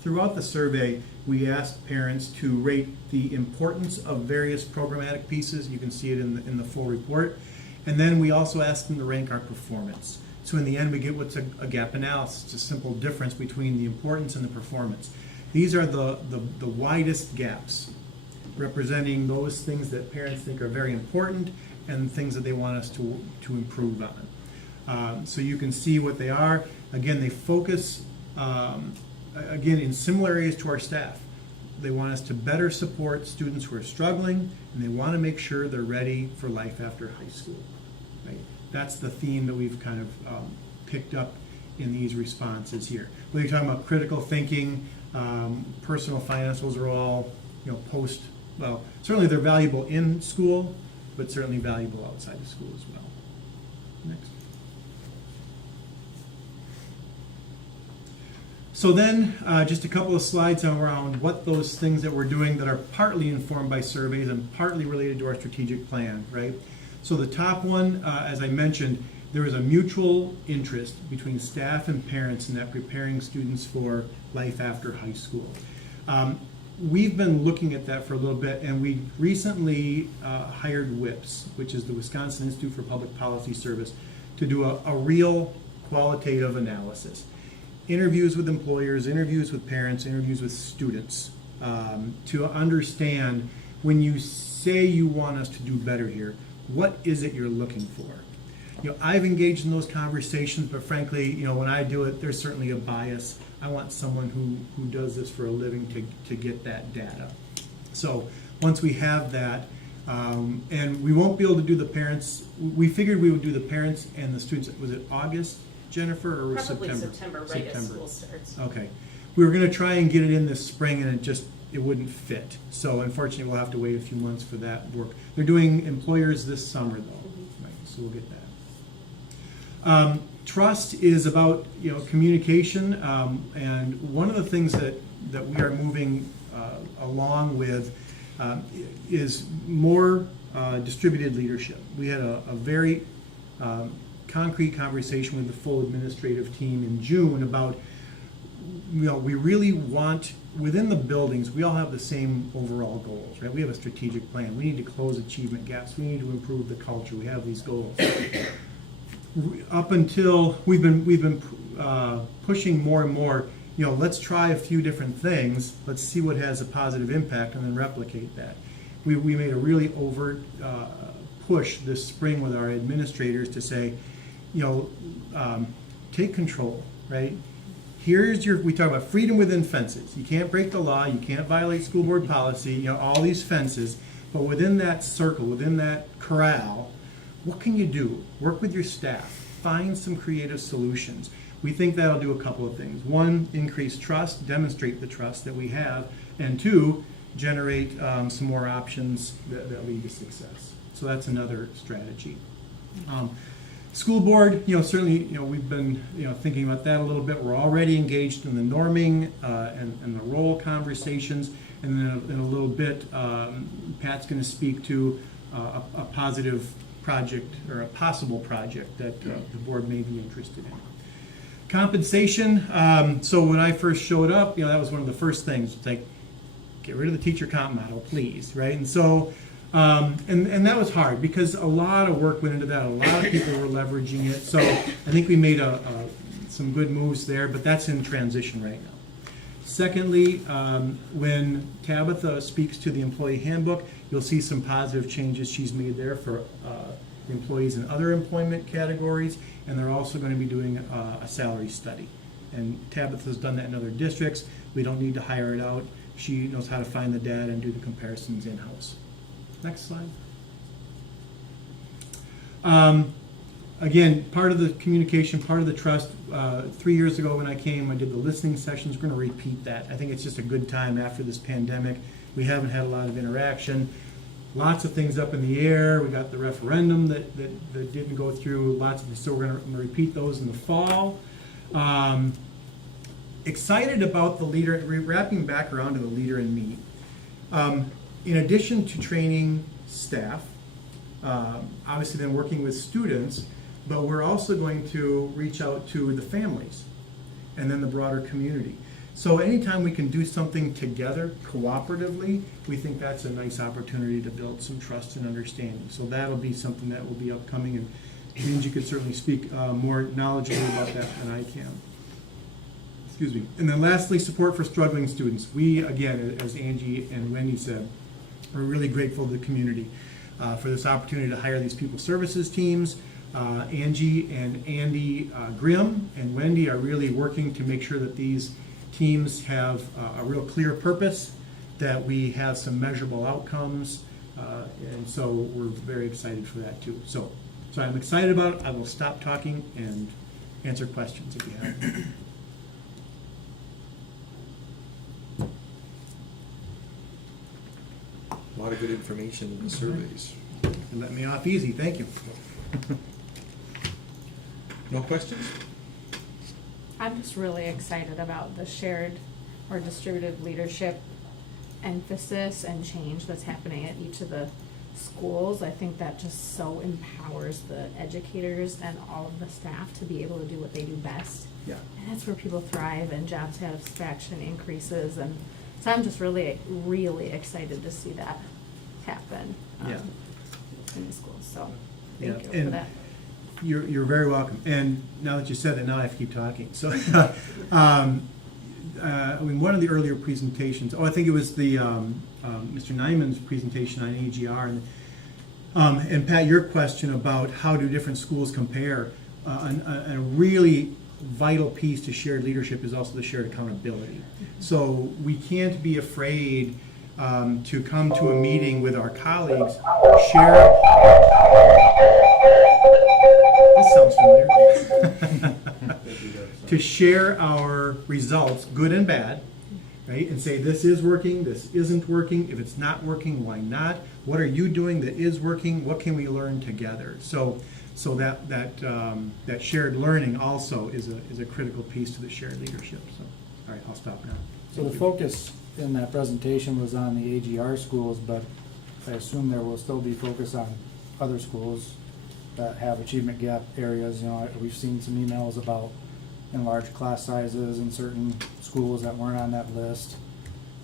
throughout the survey, we asked parents to rate the importance of various programmatic pieces. You can see it in the full report. And then we also asked them to rank our performance. So in the end, we get what's a gap analysis. It's a simple difference between the importance and the performance. These are the widest gaps, representing those things that parents think are very important and things that they want us to improve on. So you can see what they are. Again, they focus, again, in similar areas to our staff. They want us to better support students who are struggling, and they want to make sure they're ready for life after high school. Right? That's the theme that we've kind of picked up in these responses here. Whether you're talking about critical thinking, personal finance, those are all, well, certainly they're valuable in school, but certainly valuable outside of school as well. Next. So then, just a couple of slides around what those things that we're doing that are partly informed by surveys and partly related to our strategic plan, right? So the top one, as I mentioned, there is a mutual interest between staff and parents in that preparing students for life after high school. We've been looking at that for a little bit, and we recently hired WIPS, which is the Wisconsin Institute for Public Policy Service, to do a real qualitative analysis. Interviews with employers, interviews with parents, interviews with students, to understand when you say you want us to do better here, what is it you're looking for? I've engaged in those conversations, but frankly, when I do it, there's certainly a bias. I want someone who does this for a living to get that data. So once we have that, and we won't be able to do the parents, we figured we would do the parents and the students. Was it August, Jennifer, or was Probably September? September, right as school starts. Okay. We were going to try and get it in this spring, and it wouldn't fit. So unfortunately, we'll have to wait a few months for that work. They're doing employers this summer, though. Right, so we'll get that. Trust is about communication, and one of the things that we are moving along with is more distributed leadership. We had a very concrete conversation with the full administrative team in June about we really want, within the buildings, we all have the same overall goals, right? We have a strategic plan. We need to close achievement gaps. We need to improve the culture. We have these goals. Up until we've been pushing more and more, let's try a few different things. Let's see what has a positive impact and then replicate that. We made a really overt push this spring with our administrators to say, take control, right? We talk about freedom within fences. You can't break the law, you can't violate school board policy, all these fences, but within that circle, within that corral, what can you do? Work with your staff, find some creative solutions. We think that'll do a couple of things. One, increase trust, demonstrate the trust that we have, and two, generate some more options that lead to success. So that's another strategy. School board, certainly, we've been, thinking about that a little bit. We're already engaged in the norming and the role conversations, and then in a little bit, Pat's going to speak to a positive project or a possible project that the board may be interested in. Compensation. So when I first showed up, that was one of the first things. It's like, get rid of the teacher comp model, please, right? And so. And that was hard because a lot of work went into that. A lot of people were leveraging it. So I think we made some good moves there, but that's in transition right now. Secondly, when Tabitha speaks to the employee handbook, you'll see some positive changes she's made there for employees in other employment categories, and they're also going to be doing a salary study. And Tabitha's done that in other districts. We don't need to hire it out. She knows how to find the data and do the comparisons in-house. Next slide. Again, part of the communication, part of the trust. 3 years ago when I came, I did the listening sessions. We're going to repeat that. I think it's just a good time after this pandemic. We haven't had a lot of interaction. Lots of things up in the air. We got the referendum that didn't go through. Lots of things. So we're going to repeat those in the fall. Excited about the leader, wrapping back around to the leader in me. In addition to training staff, obviously then working with students, but we're also going to reach out to the families. and then the broader community. So anytime we can do something together cooperatively, we think that's a nice opportunity to build some trust and understanding. So that'll be something that will be upcoming, and Angie could certainly speak more knowledgeably about that than I can. Excuse me. And then lastly, support for struggling students. We, again, as Angie and Wendy said, are really grateful to the community for this opportunity to hire these people services teams. Angie and Andy Grimm and Wendy are really working to make sure that these teams have a real clear purpose, that we have some measurable outcomes, and so we're very excited for that too. So I'm excited about it. I will stop talking and answer questions if you have them. A lot of good information in the surveys. You let me off easy, thank you. No questions? I'm just really excited about the shared or distributed leadership emphasis and change that's happening at each of the schools. I think that just so empowers the educators and all of the staff to be able to do what they do best. Yeah. And that's where people thrive and job satisfaction increases. And so I'm just really, really excited to see that happen Yeah. in the schools. So Yeah, thank you for and that. You're very welcome. And now that you said that, now I have to keep talking. So, I mean, one of the earlier presentations, I think it was the Mr. Nyman's presentation on AGR, and Pat, your question about how do different schools compare, a really vital piece to shared leadership is also the shared accountability. So we can't be afraid to come to a meeting with our colleagues, share. This sounds familiar. To share our results, good and bad, right? And say, this is working, this isn't working. If it's not working, why not? What are you doing that is working? What can we learn together? So that shared learning also is a critical piece to the shared leadership. So, all right, I'll stop now. So the focus in that presentation was on the AGR schools, but I assume there will still be focus on other schools that have achievement gap areas. You know, we've seen some emails about enlarged class sizes in certain schools that weren't on that list.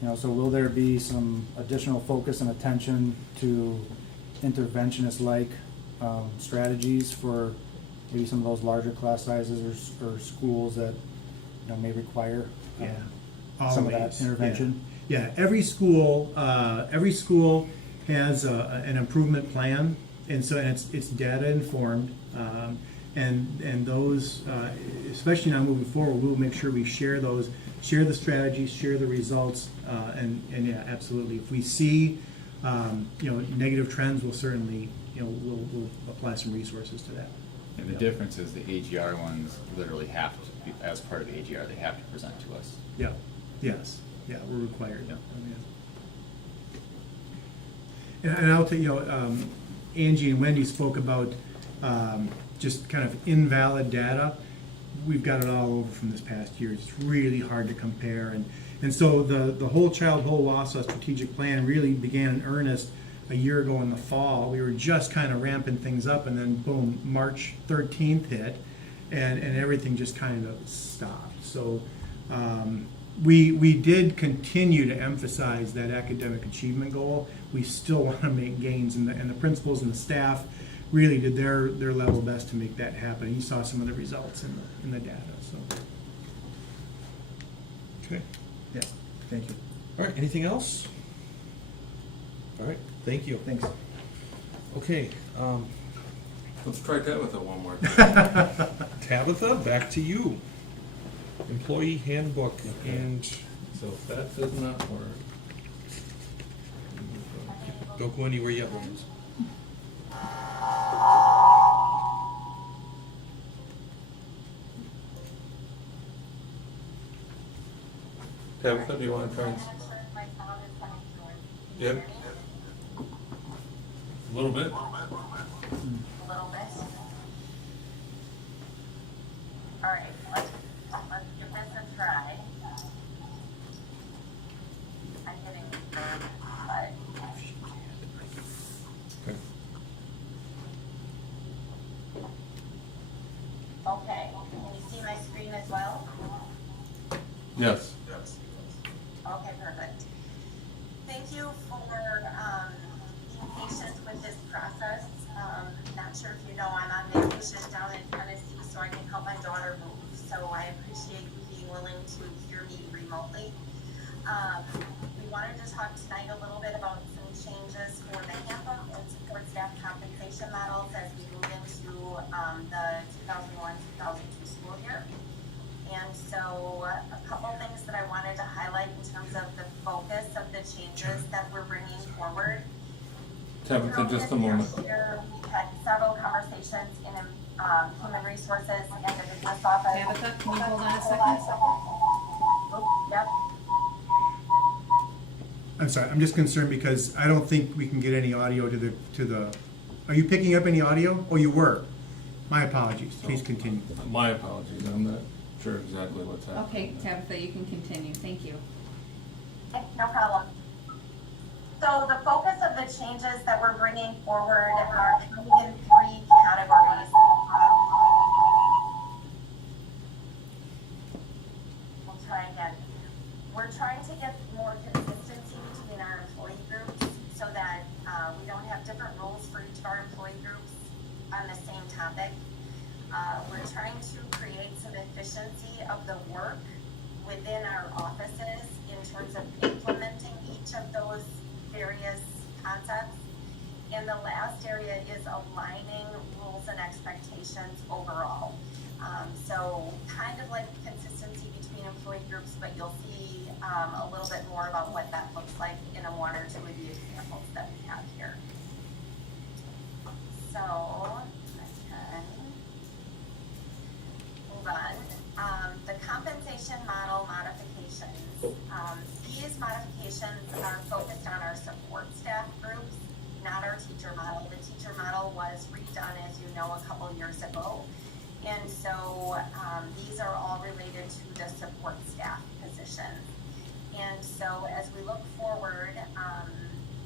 You know, so will there be some additional focus and attention to interventionist-like strategies for maybe some of those larger class sizes or schools that, you know, may require some of that Always, intervention? Yeah, every school has an improvement plan, and it's data informed, and those, especially now moving forward, we'll make sure we share the strategies, share the results, and yeah, absolutely. If we see negative trends, we'll certainly we'll apply some resources to that. And the difference is the AGR ones literally have to, as part of the AGR, they have to present to us. Yeah. Yes. Yeah, we're required. Yeah. And I'll tell you, Angie and Wendy spoke about just kind of invalid data. We've got it all over from this past year. It's really hard to compare, and so the whole Wausau strategic plan really began in earnest a year ago in the fall. We were just kind of ramping things up, and then boom, March 13th hit, and everything just kind of stopped. So we did continue to emphasize that academic achievement goal. We still want to make gains, and the principals and the staff really did their level best to make that happen. You saw some of the results in the data. So Okay. yeah, thank you. All right, anything else? All right, thank you. Thanks. Okay, Let's try Tabitha one more time. Tabitha, back to you. Employee handbook and So if that does not work. don't go anywhere yet, Lawrence. Tabitha, do you want to try and? Yep. A little bit. A little bit. All right, let's give this a try. I'm hitting reverb, but. Okay. Okay, can you see my screen as well? Yes. Okay, perfect. Thank you for being patient with this process. Not sure if you know, I'm on vacation down in Tennessee, so I can help my daughter move. So I appreciate you being willing to hear me remotely. We wanted to talk tonight a little bit about some changes for the handbook and support staff compensation models as we move into the 2001-2002 school year. And so a couple things that I wanted to highlight in terms of the focus of the changes that we're bringing forward. Tabitha, just a moment. Here, we had several conversations in human resources and the business office. Tabitha, can you hold on a second? Yep. I'm sorry, I'm just concerned because I don't think we can get any audio to the, are you picking up any audio? Oh, you were. My apologies. Please continue. My apologies, I'm not sure exactly what's happening. Okay, Tabitha, you can continue. Thank you. Okay, no problem. So the focus of the changes that we're bringing forward are coming in three categories. We'll try again. We're trying to get more consistency between our employee groups so that we don't have different rules for each of our employee groups on the same topic. We're trying to create some efficiency of the work within our offices in terms of implementing each of those various concepts. And the last area is aligning rules and expectations overall. So kind of like consistency between employee groups, but you'll see a little bit more about what that looks like in one or two of the examples that we have here. So, okay. Hold on. The compensation model modifications. These modifications are focused on our support staff groups, not our teacher model. The teacher model was redone, as you know, a couple years ago. And so these are all related to the support staff positions. And so as we look forward,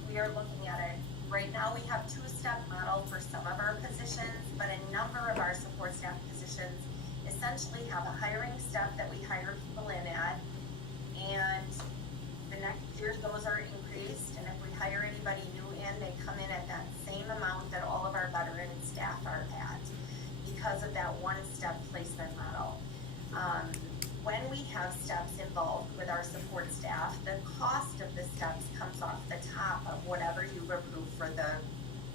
we are looking at it. Right now we have two-step model for some of our positions, but a number of our support staff positions essentially have a hiring step that we hire people in at, and the next year those are increased, and if we hire anybody new in, they come in at that same amount that all of our veteran staff are at because of that one-step placement model. When we have steps involved with our support staff, the cost of the steps comes off the top of whatever you've approved for the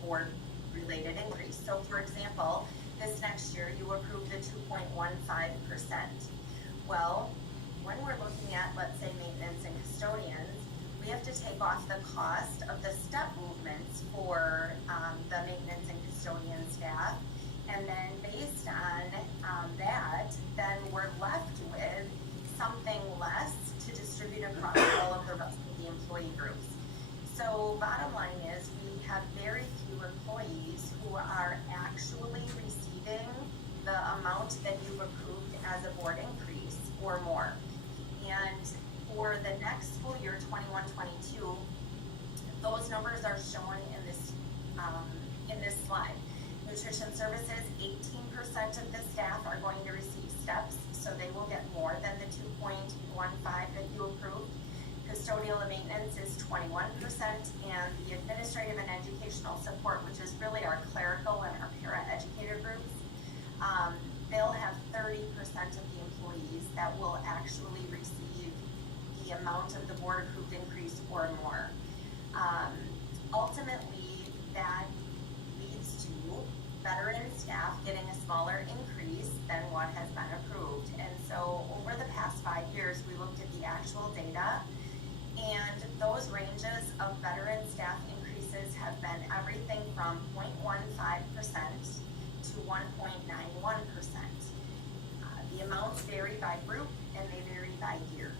board-related increase. So for example, this next year you approved the 2.15%. Well, when we're looking at, let's say, maintenance and custodians, we have to take off the cost of the step movements for the maintenance and custodian staff. And then based on that, then we're left with something less to distribute across all of the rest of the employee groups. So bottom line is we have very few employees who are actually receiving the amount that you've approved as a board increase or more. And for the next school year, 21-22, those numbers are shown in this slide. Nutrition services, 18% of the staff are going to receive steps, so they will get more than the 2.15 that you approved. Custodial and maintenance is 21%, and the administrative and educational support, which is really our clerical and our para-educator groups, they'll have 30% of the employees that will actually receive the amount of the board approved increase or more. Ultimately, that leads to veteran staff getting a smaller increase than what has been approved. And so over the past 5 years, we looked at the actual data, and those ranges of veteran staff increases have been everything from 0.15% to 1.91%. The amounts vary by group and they vary by year.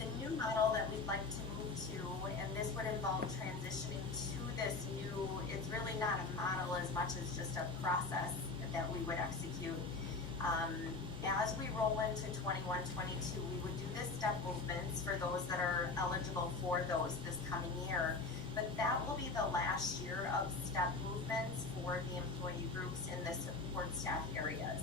The new model that we'd like to move to, and this would involve transitioning to this new, it's really not a model as much as just a process that we would execute. As we roll into 21-22, we would do the step movements for those that are eligible for those this coming year. But that will be the last year of step movements for the employee groups in the support staff areas.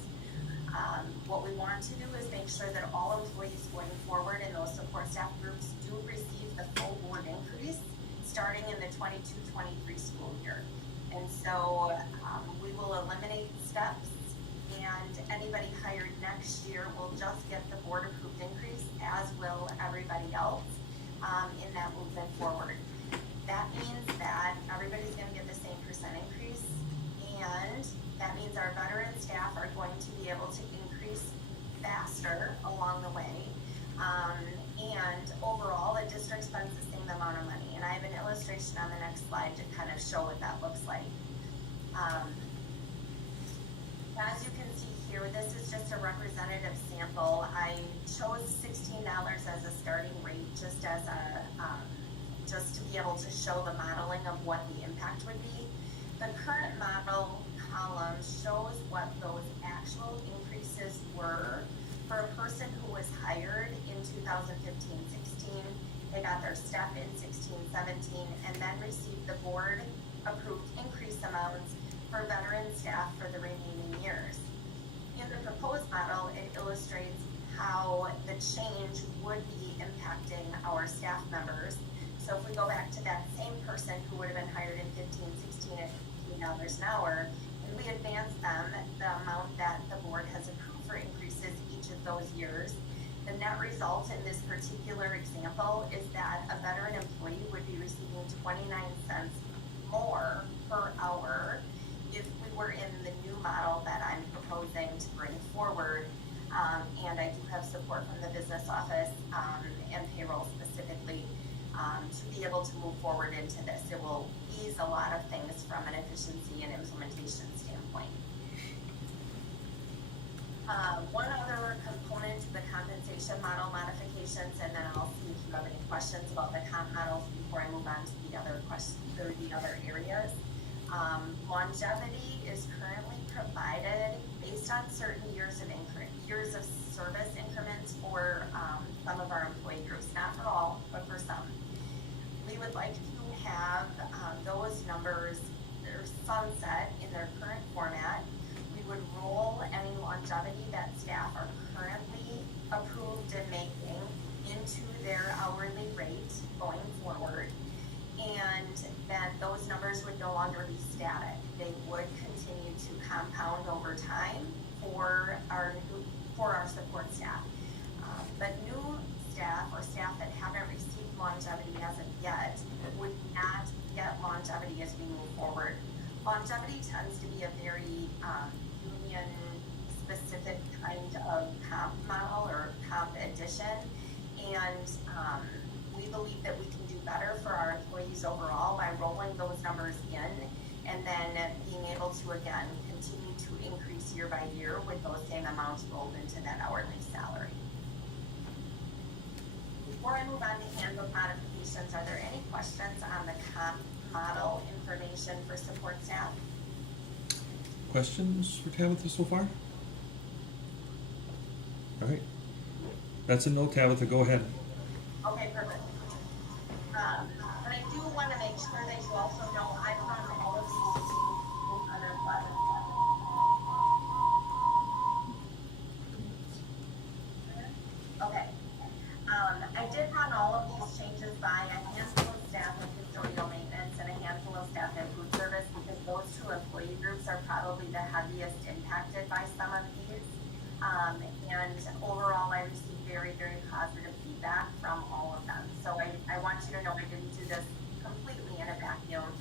What we want to do is make sure that all employees going forward in those support staff groups do receive the full board increase starting in the 22-23 school year. And so we will eliminate steps, and anybody hired next year will just get the board approved increase, as will everybody else in that movement forward. That means that everybody's gonna get the same percent increase, and that means our veteran staff are going to be able to increase faster along the way. And overall, the district spends the same amount of money. And I have an illustration on the next slide to kind of show what that looks like. As you can see here, this is just a representative sample. I chose $16 as a starting rate, just as a just to be able to show the modeling of what the impact would be. The current model column shows what those actual increases were for a person who was hired in 2015-16. They got their step in 16-17 and then received the board approved increase amounts for veteran staff for the remaining years. In the proposed model, it illustrates how the change would be impacting our staff members. So if we go back to that same person who would have been hired in 15-16 at $15 an hour, and we advance them the amount that the board has approved for increases each of those years, the net result in this particular example is that a veteran employee would be receiving 29 cents more per hour if we were in the new model that I'm proposing to bring forward. And I do have support from the business office and payroll specifically to be able to move forward into this. It will ease a lot of things from an efficiency and implementation standpoint. One other component to the compensation model modifications, and then I'll see if you have any questions about the comp models before I move on to the other questions or the other areas. Longevity is currently provided based on certain years of service increments for some of our employee groups, not for all, but for some. We would like to have those numbers sunset in their current format. We would roll any longevity that staff are currently approved and making into their hourly rate going forward. And then those numbers would no longer be static. They would continue to compound over time for our support staff. But new staff or staff that haven't received longevity as of yet would not get longevity as we move forward. Longevity tends to be a very union-specific kind of comp model or comp addition, and we believe that we can do better for our employees overall by rolling those numbers in and then being able to, again, continue to increase year by year with those same amounts rolled into that hourly salary. Before I move on to handbook modifications, are there any questions on the comp model information for support staff? Questions for Tabitha so far? All right. That's a no, Tabitha. Go ahead. Okay, perfect. But I do want to make sure that you also know I've run all of these other classes. Okay. I did run all of these changes by a handful of staff in custodial maintenance and a handful of staff in food service because those two employee groups are probably the heaviest impacted by some of these. And overall, I received very, very positive feedback from all of them. So I want you to know I didn't do this completely in a vacuum.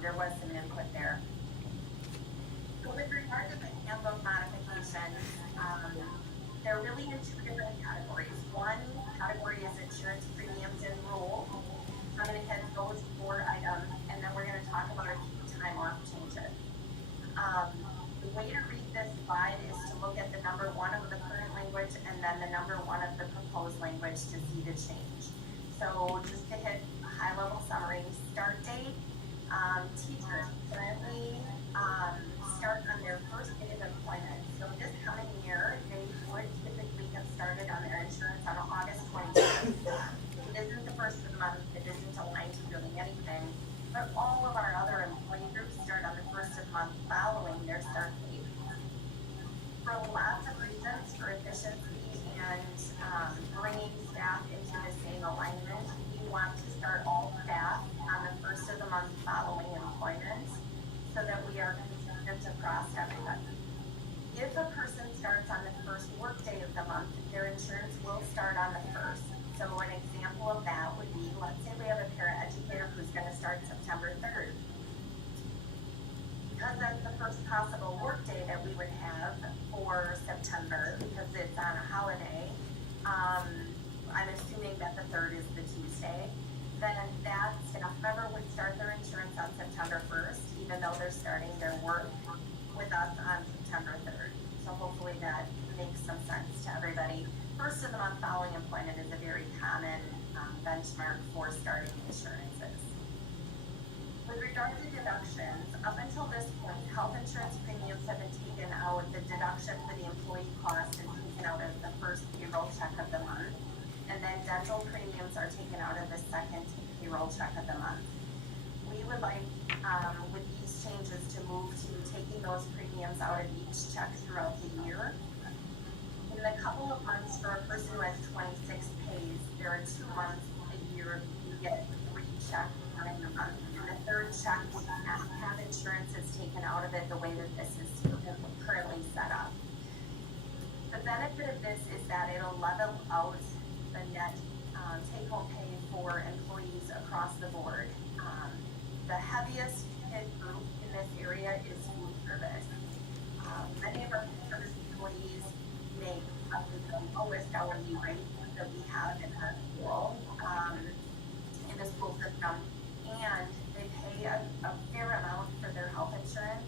There was some input there. So with regard to the handbook modifications, they're really in two different categories. One category is insurance premiums and rules. I'm going to hit those 4 items, and then we're going to talk about a few time off changes. The way to read this slide is to look at the number 1 of the current language and then the number 1 of the proposed language to see the change. So just to hit a high-level summary, start date, teachers currently start on their first day of employment. So this coming year, they would typically have started on their insurance on August 22nd. It isn't the first of the month, it isn't aligned to really anything, but all of our other employee groups start on the first of the month following their start date. For lots of reasons, for that's the first possible workday that we would have for September, because it's on a holiday, I'm assuming that the 3rd is the Tuesday, then that staff member would start their insurance on September 1st, even though they're starting their work with us on September 3rd. So hopefully that makes some sense to everybody. First of the month following employment is a very common benchmark for starting insurances. With regard to deductions, up until this point, health insurance premiums have been taken out. The deduction for the employee cost is taken out of the first payroll check of the month, and then dental premiums are taken out of the second payroll check of the month. We would like, with these changes, to move to taking those premiums out of each check throughout the year. In the couple of months, for a person who has 26 pays, there are 2 months a year you get 3 checks during the month. And the 3rd check will not have insurances taken out of it the way that this is currently set up. The benefit of this is that it'll level out the net take-home pay for employees across the board. The heaviest hit group in this area is food service. Many of our food service employees make up to the lowest hourly rate that we have in the school, in the school system, and they pay a fair amount for their health insurance.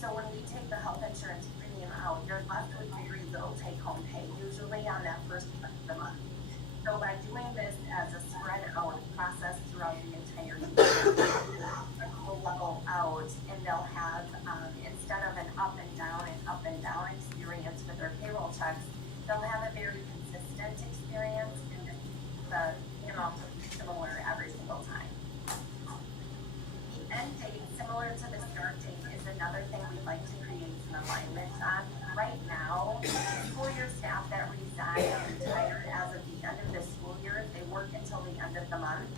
So when we take the health insurance premium out, you're left with very little take-home pay, usually on that first month of the month. So by doing this as a spread out process throughout the entire year, it will level out, and they'll have, instead of an up and down experience with their payroll checks, they'll have a very consistent experience, and the amount will be similar every single time. The end date, similar to the start date, is another thing we'd like to create some alignment on. Right now, school year staff that resign or retire as of the end of the school year, if they work until the end of the month,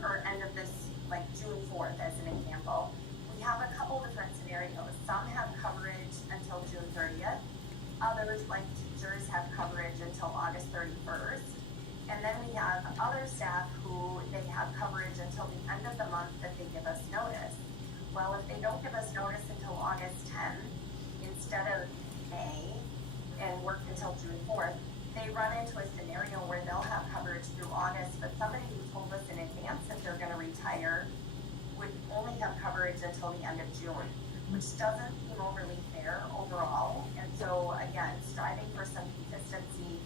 or end of this, like June 4th as an example, we have a couple different scenarios. Some have coverage until June 30th. Others, like teachers, have coverage until August 31st. And then we have other staff who they have coverage until the end of the month that they give us notice. Well, if they don't give us notice until August 10th, instead of May, and work until June 4th, they run into a scenario where they'll have coverage through August, but somebody who told us in advance that they're gonna retire would only have coverage until the end of June, which doesn't seem overly fair overall. And so again, striving for some consistency.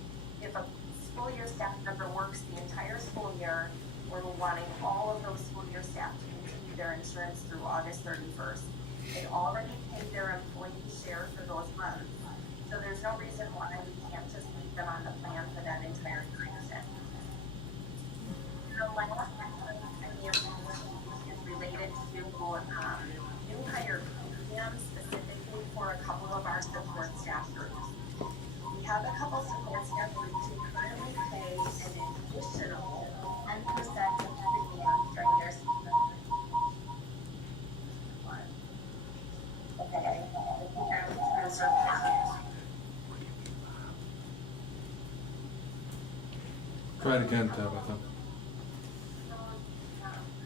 If a school year staff member works the entire school year, we're wanting all of those school year staff to continue their insurance through August 31st. They already paid their employee share for those months, so there's no reason why we can't just leave them on the plan for that entire duration. The last idea is related to new hire premiums, specifically for a couple of our support staff groups. We have a couple support staff groups who currently pay an additional 10% of premiums during their season. Okay. Try it again, Tabitha.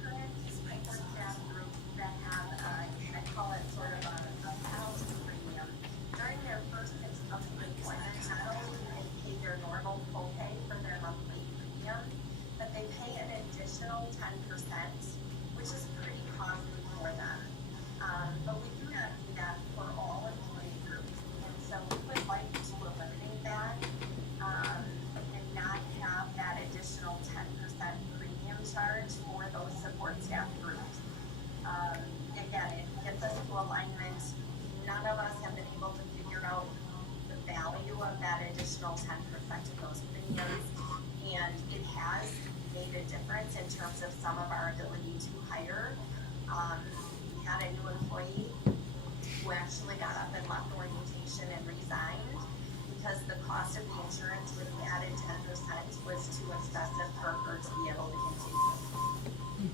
Current support staff groups that have, I call it sort of a penalty premium. During their first 6 months of employment, not only do they pay their normal full pay for their monthly premium, but they pay an additional 10%, which is pretty costly for them. But we do not do that for all employee groups, and so we would like to eliminate that, and not have that additional 10% premium charge for those support staff groups. Again, it gets us to alignment. None of us have been able to figure out the value of that additional 10% of those premiums, and it has made a difference in terms of some of our ability to hire. We had a new employee who actually got up and left orientation and resigned because the cost of the insurance with the added 10% was too excessive for her to be able to continue.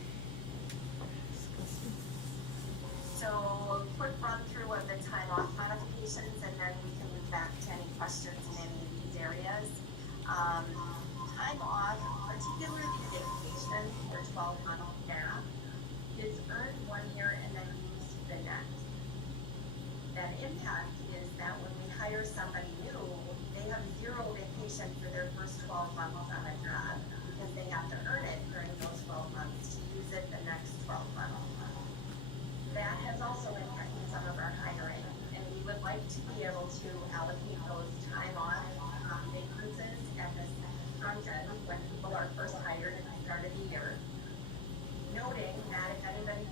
So a quick run through of the time off modifications, and then we can move back to any questions in any of these areas. Time off, particularly vacation for 12-month staff, is earned 1 year and then used the next.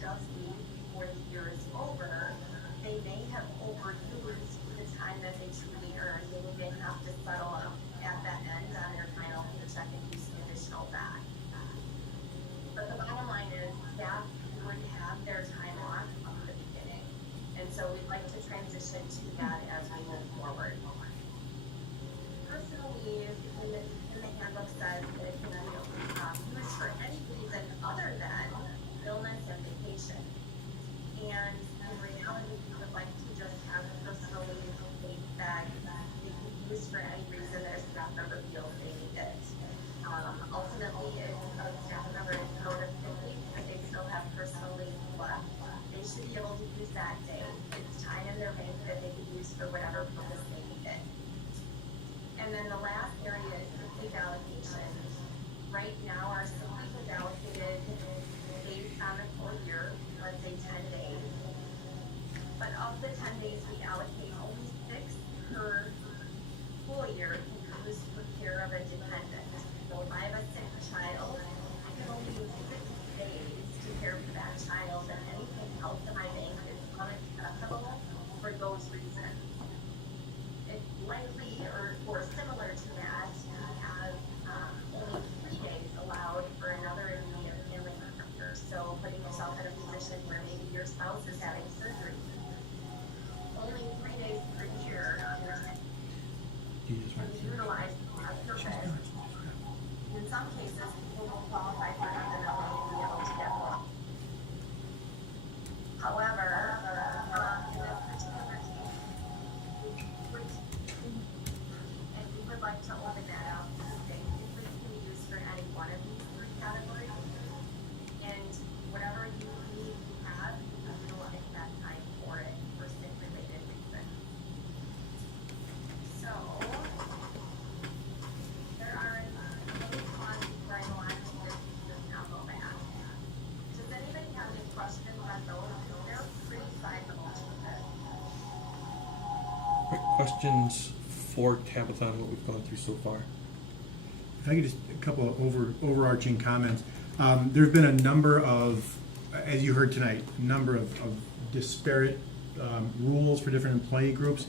does leave before the year is over, they may have overused the time that they truly earned, and they may have to settle up at the end on their final paycheck and use the additional back. But the bottom line is, staff would have their time off from the beginning, and so we'd like to transition to that as we move forward. Personal leave in the handbook says that it can be used for any reason other than illness and vacation. And in reality, we would like to just have personal leave that they can use for any reason their staff member feels they need it. Ultimately, if a staff member is out of leave and they still have personal leave left, they should be able to use that day. It's time in their bank that they can use for whatever purpose they need it. And then the last area is sick leave allocation. Right now, our sick leave is allocated based on the full year, let's say 10 days. But of the 10 days we allocate, only 6 per full year can be used for care of a dependent. So if I have a sick child, I can only use 6 days to care for that child, and anything else in my bank is unaccessible for those reasons. It's likely or similar to that, we have only 3 days allowed for another immediate family member. So putting yourself in a position where maybe your spouse is having surgery. Only 3 days per year can be utilized for a purpose. In some cases, people will qualify for another and be able to get more. However, in this particular case, and we would like to open that up, basically can be used for any one of these 3 categories. And whatever you need to have, you can utilize that time for it for sick-related reasons. So, there are a couple of causes where I want to just now go back. Does anybody have any questions on those? They're pretty sizable changes. Questions for Tabitha on what we've gone through so far? If I could just, a couple of overarching comments. There's been a number of, as you heard tonight, a number of disparate rules for different employee groups.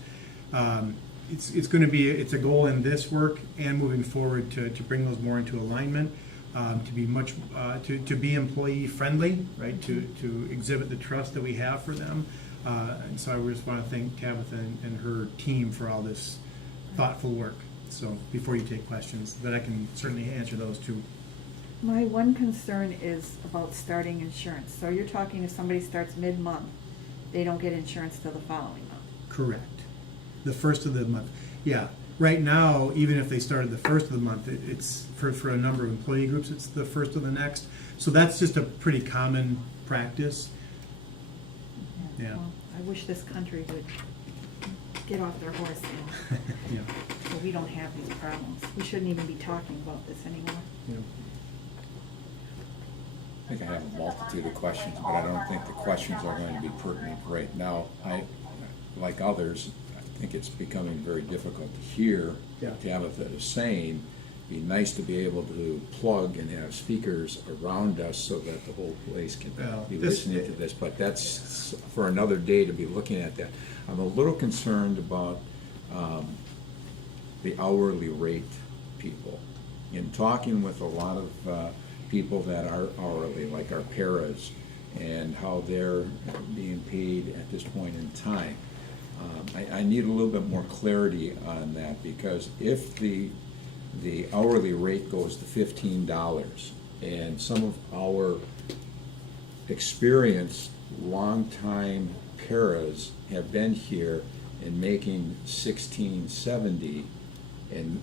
It's going to be, it's a goal in this work and moving forward to bring those more into alignment, to be much, to be employee friendly, right? To exhibit the trust that we have for them. And so I just want to thank Tabitha and her team for all this thoughtful work. So before you take questions, that I can certainly answer those too. My one concern is about starting insurance. So you're talking if somebody starts mid-month, they don't get insurance till the following month. Correct. The first of the month. Yeah. Right now, even if they started the first of the month, it's for a number of employee groups, it's the first of the next. So that's just a pretty common practice. Yeah. Well, I wish this country would get off their horse and Yeah. so we don't have these problems. We shouldn't even be talking about this anymore. Yeah. I think I have a multitude of questions, but I don't think the questions are going to be pertinent right now. I, like others, I think it's becoming very difficult to hear what Tabitha is saying. It'd be nice to be able to plug and have speakers around us so that the whole place can be listening to this, but that's for another day to be looking at that. I'm a little concerned about the hourly rate people. In talking with a lot of people that are hourly, like our paras, and how they're being paid at this point in time. I need a little bit more clarity on that, because if the hourly rate goes to $15, and some of our experienced, longtime paras have been here and making $16.70, and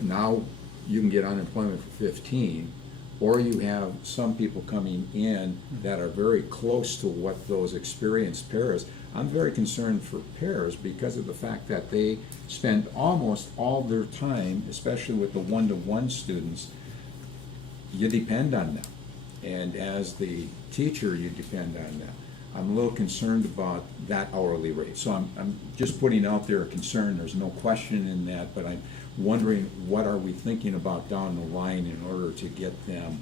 now you can get unemployment for 15, or you have some people coming in that are very close to what those experienced paras. I'm very concerned for paras because of the fact that they spend almost all their time, especially with the one-to-one students, you depend on them. And as the teacher, you depend on them. I'm a little concerned about that hourly rate. So I'm just putting out there a concern. There's no question in that, but I'm wondering what are we thinking about down the line in order to get them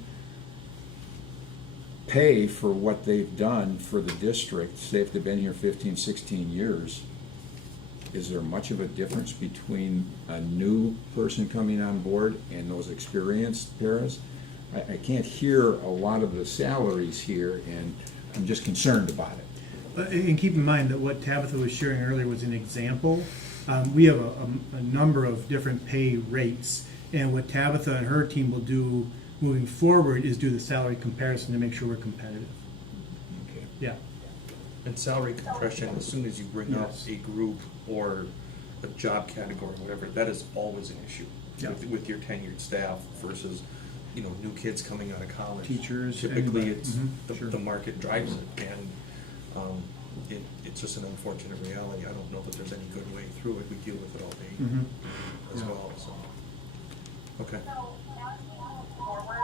pay for what they've done for the district, say if they've been here 15, 16 years, is there much of a difference between a new person coming on board and those experienced paras? I can't hear a lot of the salaries here, and I'm just concerned about it. And keep in mind that what Tabitha was sharing earlier was an example. We have a number of different pay rates, and what Tabitha and her team will do moving forward is do the salary comparison to make sure we're competitive. Okay. Yeah. And salary compression, as soon as you bring up Yes. a group or a job category, whatever, that is always an issue Yeah. with your tenured staff versus, you know, new kids coming out of college. Teachers, Typically, anybody. it's, Sure. the market drives it, and it's just an unfortunate reality. I don't know that there's any good way through it. We deal with it all day Mhm. as Yeah. well, so. Okay. So as we move forward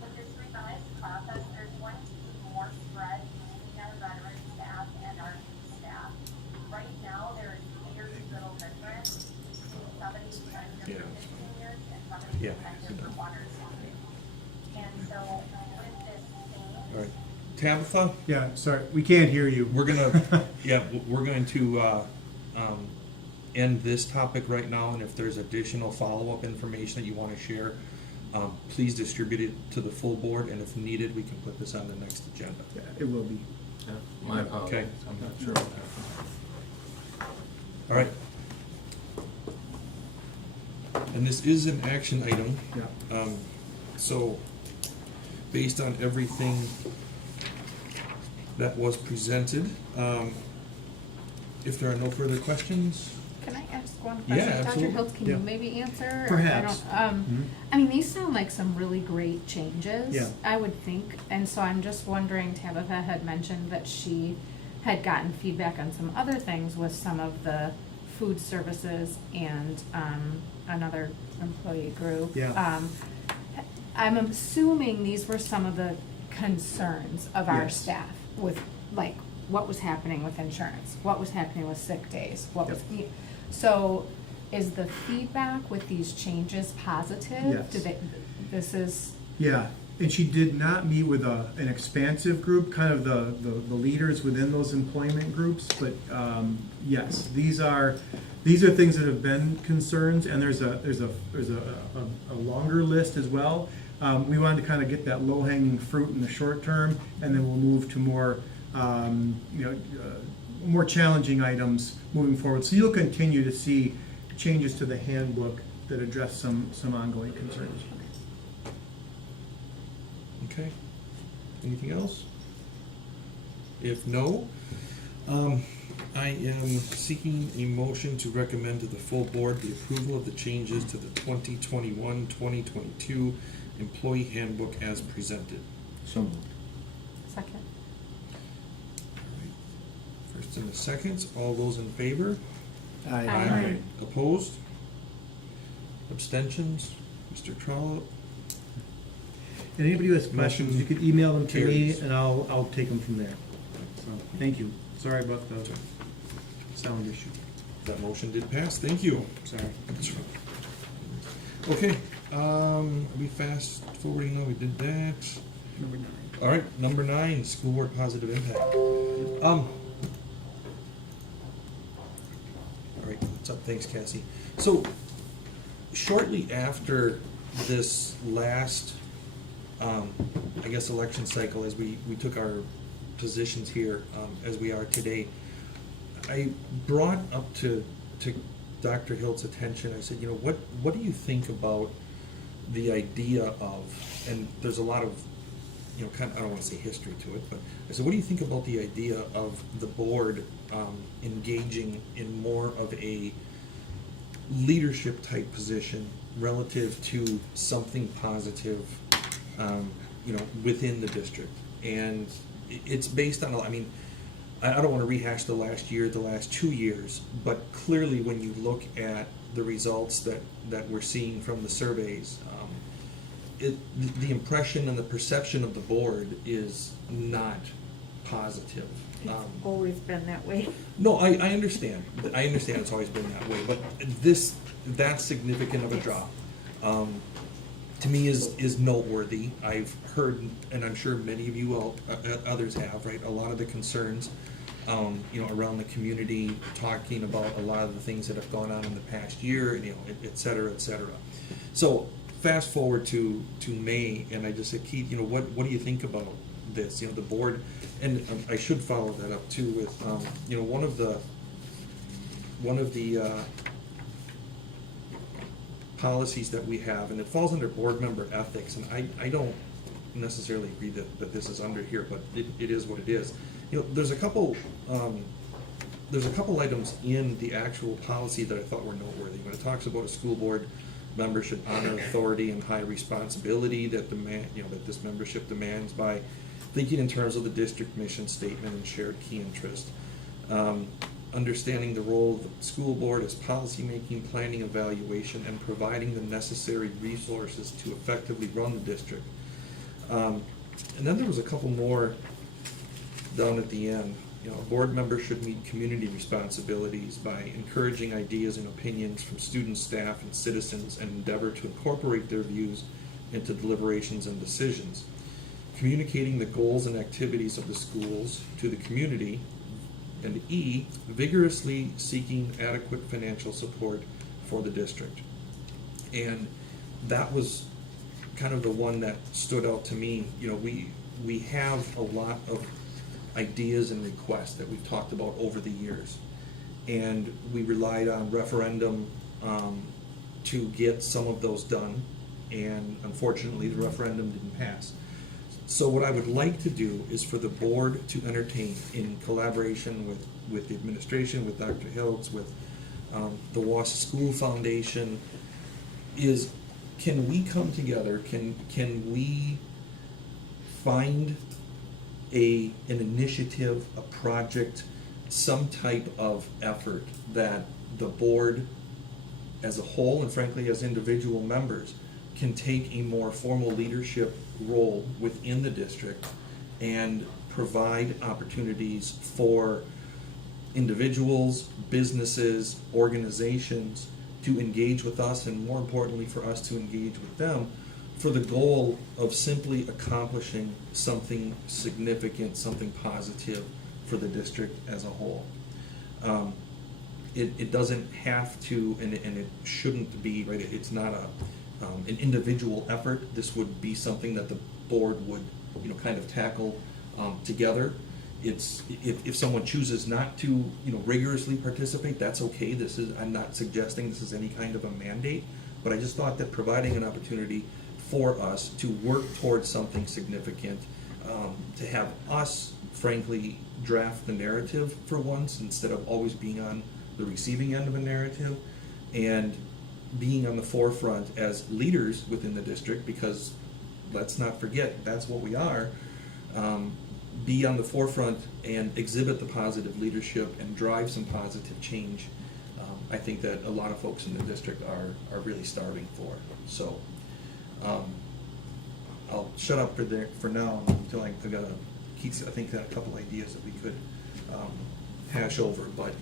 with this revised process, there's going to be more spread between our veteran staff and our new staff. Right now, there is very little difference between somebody who's been here for 15 years and somebody who's been here for 1 or 2 years. And so with this change, All right. Tabitha? Yeah, sorry, we can't hear you. We're gonna, we're going to end this topic right now, and if there's additional follow-up information that you want to share, please distribute it to the full board, and if needed, we can put this on the next agenda. Yeah, it will be. My apologies, Okay. I'm not sure what happened. All right. And this is an action item. Yeah. So, based on everything that was presented, if there are no further questions, Can I ask one Yeah, question? Dr. absolutely. Hiltz, can Yeah. you maybe answer? Perhaps. I don't, Mhm. I mean, these sound like some really great changes. Yeah. I would think, and so I'm just wondering, Tabitha had mentioned that she had gotten feedback on some other things with some of the food services and, another employee group. Yeah. I'm assuming these were some of the concerns of our Yes. staff with, like, what was happening with insurance, what was happening with sick days, what was, so is the feedback with these changes positive? Yes. Did they, this is, Yeah, and she did not meet with an expansive group, kind of the leaders within those employment groups, but yes, these are things that have been concerns, and there's a longer list as well. We wanted to kind of get that low-hanging fruit in the short term, and then we'll move to more more challenging items moving forward. So you'll continue to see changes to the handbook that address some ongoing concerns. okay? Anything else? If no, I am seeking a motion to recommend to the full board the approval of the changes to the 2021-2022 employee handbook as presented. So, second. First and the seconds, all those in favor? Aye. Opposed? Abstentions? Mr. Trollope? And anybody who has questions, you could email them to me, Carries. and I'll take them from there. So, thank you. Sorry about the sound issue. That motion did pass, thank you. Sorry. Okay, are we fast forwarding? No, we did that. Number 9. All right, number 9, school board positive impact. All right, what's up? Thanks, Cassie. So, shortly after this last, I guess, election cycle, as we took our positions here, as we are today, I brought up to Dr. Hilt's attention, I said, you know, what do you think about the idea of, and there's a lot of, you know, kind of, I don't want to say history to it, but I said, what do you think about the idea of the board engaging in more of a leadership type position relative to something positive, you know, within the district? And it's based on, I mean, I don't want to rehash the last year, the last 2 years, but clearly when you look at the results that we're seeing from the surveys, the impression and the perception of the board is not positive. It's always been that way. No, I understand. I understand it's always been that way, but that's significant of a drop. to me is noteworthy. I've heard, and I'm sure many of you all, others have, right, a lot of the concerns, around the community, talking about a lot of the things that have gone on in the past year, and, et cetera, et cetera. So fast forward to May, and I just said, Keith, what do you think about this? The board, and I should follow that up too with, one of the policies that we have, and it falls under board member ethics, and I don't necessarily agree that this is under here, but it is what it is. There's a couple items in the actual policy that I thought were noteworthy. When it talks about a school board member should honor authority and high responsibility that that this membership demands by thinking in terms of the district mission statement and shared key interest. Understanding the role of the school board as policymaking, planning, evaluation, and providing the necessary resources to effectively run the district. And then there was a couple more down at the end. A board member should meet community responsibilities by encouraging ideas and opinions from students, staff, and citizens, and endeavor to incorporate their views into deliberations and decisions. Communicating the goals and activities of the schools to the community. And E, vigorously seeking adequate financial support for the district. And that was kind of the one that stood out to me. We have a lot of ideas and requests that we've talked about over the years. And we relied on referendum to get some of those done. And unfortunately, the referendum didn't pass. So what I would like to do is for the board to entertain, in collaboration with the administration, with Dr. Hiltz, with the Wausau School Foundation, is can we come together, can we find an initiative, a project, some type of effort that the board as a whole, and frankly as individual members, can take a more formal leadership role within the district and provide opportunities for individuals, businesses, organizations to engage with us, and more importantly for us to engage with them, for the goal of simply accomplishing something significant, something positive for the district as a whole. It doesn't have to, and it shouldn't be, right? It's not an individual effort. This would be something that the board would, kind of tackle together. It's if someone chooses not to, rigorously participate, that's okay. I'm not suggesting this is any kind of a mandate, but I just thought that providing an opportunity for us to work towards something significant, to have us, frankly, draft the narrative for once instead of always being on the receiving end of a narrative, and being on the forefront as leaders within the district, because let's not forget, that's what we are. Be on the forefront and exhibit the positive leadership and drive some positive change. I think that a lot of folks in the district are really starving for. So I'll shut up for now until I've got Keith's, I think, got a couple ideas that we could hash over, but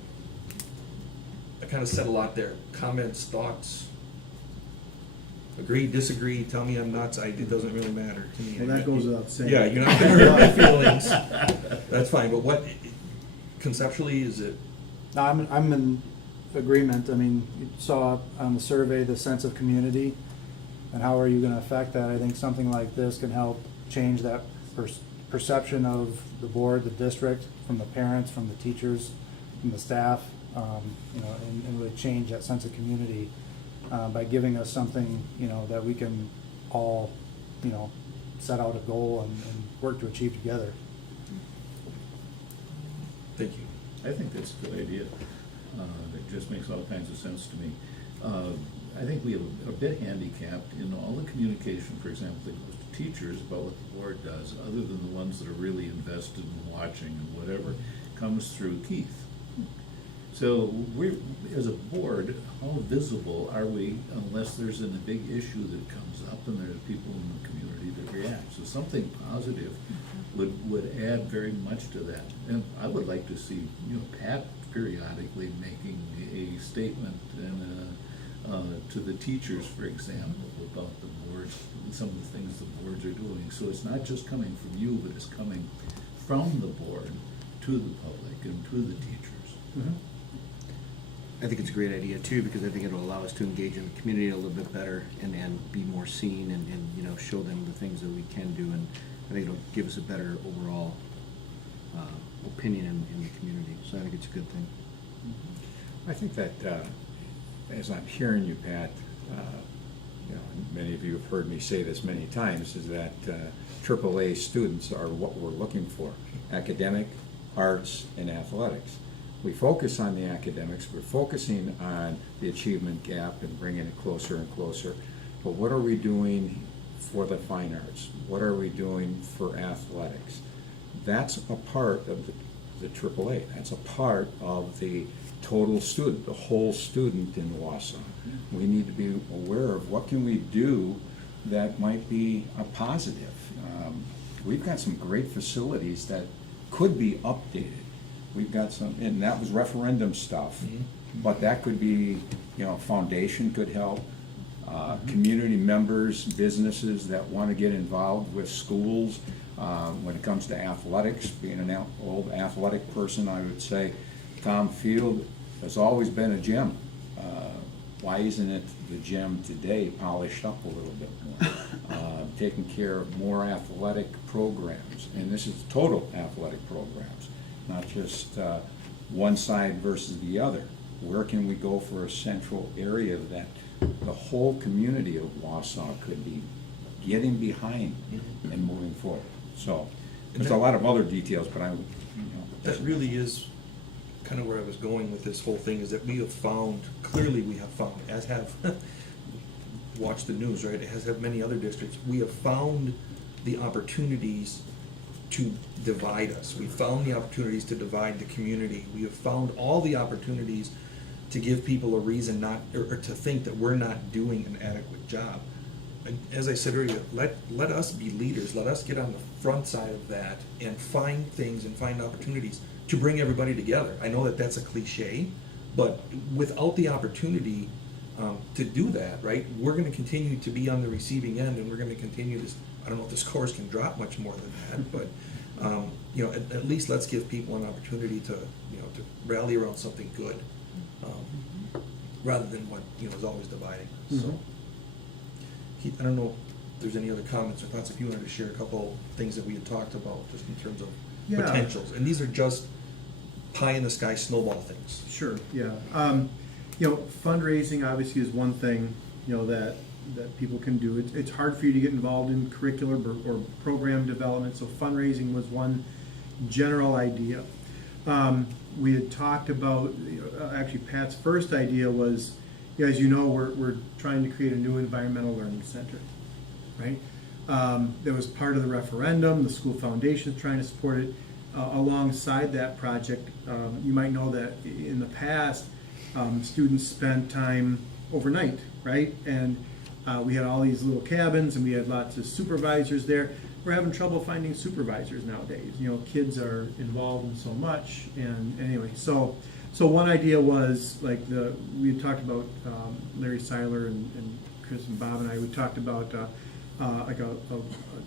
I kind of said a lot there. Comments, thoughts, agree, disagree, tell me I'm nuts, it doesn't really matter to me. Well, that goes without saying. Yeah, you're not gonna hurt my feelings. That's fine, but what, conceptually, is it? No, I'm in agreement. I mean, you saw on the survey the sense of community, and how are you gonna affect that? I think something like this can help change that perception of the board, the district, from the parents, from the teachers, from the staff, and really change that sense of community by giving us something, that we can all, set out a goal and work to achieve together. Thank you. I think that's a good idea. It just makes all kinds of sense to me. I think we have a bit handicapped in all the communication, for example, that goes to teachers about what the board does, other than the ones that are really invested in watching and whatever, comes through Keith. So we're, as a board, how visible are we unless there's a big issue that comes up and there's people in the community that react? So something positive would add very much to that. And I would like to see, Pat periodically making a statement and to the teachers, for example, about the boards, some of the things the boards are doing. So it's not just coming from you, but it's coming from the board to the public and to the teachers. I think it's a great idea too, because I think it'll allow us to engage in the community a little bit better and be more seen and, you know, show them the things that we can do. And I think it'll give us a better overall opinion in the community. So I think it's a good thing. I think that, as I'm hearing you, Pat, you know, and many of you have heard me say this many times, is that AAA students are what we're looking for: academic, arts, and athletics. We focus on the academics, we're focusing on the achievement gap and bringing it closer and closer. But what are we doing for the fine arts? What are we doing for athletics? That's a part of the AAA. That's a part of the total student, the whole student in Wausau. We need to be aware of what can we do that might be a positive. We've got some great facilities that could be updated. We've got some, and that was referendum stuff, but that could be, you know, foundation could help. Community members, businesses that want to get involved with schools when it comes to athletics. Being an old athletic person, I would say Tom Field has always been a gym. Why isn't it the gym today polished up a little bit more? Taking care of more athletic programs, and this is total athletic programs, not just one side versus the other. Where can we go for a central area that the whole community of Wausau could be getting behind and moving forward? So there's a lot of other details, but I, you know, That really is kind of where I was going with this whole thing, is that we have found, clearly we have found, as have, watch the news, right, as have many other districts, we have found the opportunities to divide us. We found the opportunities to divide the community. We have found all the opportunities to give people a reason not, or to think that we're not doing an adequate job. And as I said earlier, let us be leaders. Let us get on the front side of that and find things and find opportunities to bring everybody together. I know that that's a cliche, but without the opportunity to do that, right, we're going to continue to be on the receiving end, and we're going to continue to, I don't know if the scores can drop much more than that, but you know, at least let's give people an opportunity to, you know, to rally around something good, rather than what, you know, is always dividing. So, Keith, I don't know if there's any other comments or thoughts. If you wanted to share a couple things that we had talked about, just in terms of potentials, and these are just pie in the sky snowball things. Sure, yeah. You know, fundraising obviously is one thing, you know, that people can do. It's hard for you to get involved in curricular or program development, so fundraising was one general idea. We had talked about, actually Pat's first idea was, as you know, we're trying to create a new environmental learning center, right? That was part of the referendum. The school foundation is trying to support it. Alongside that project, you might know that in the past, students spent time overnight, right? And we had all these little cabins, and we had lots of supervisors there. We're having trouble finding supervisors nowadays. You know, kids are involved in so much, and anyway, so one idea was, like, we had talked about, Larry Seiler and Chris and Bob and I, we talked about like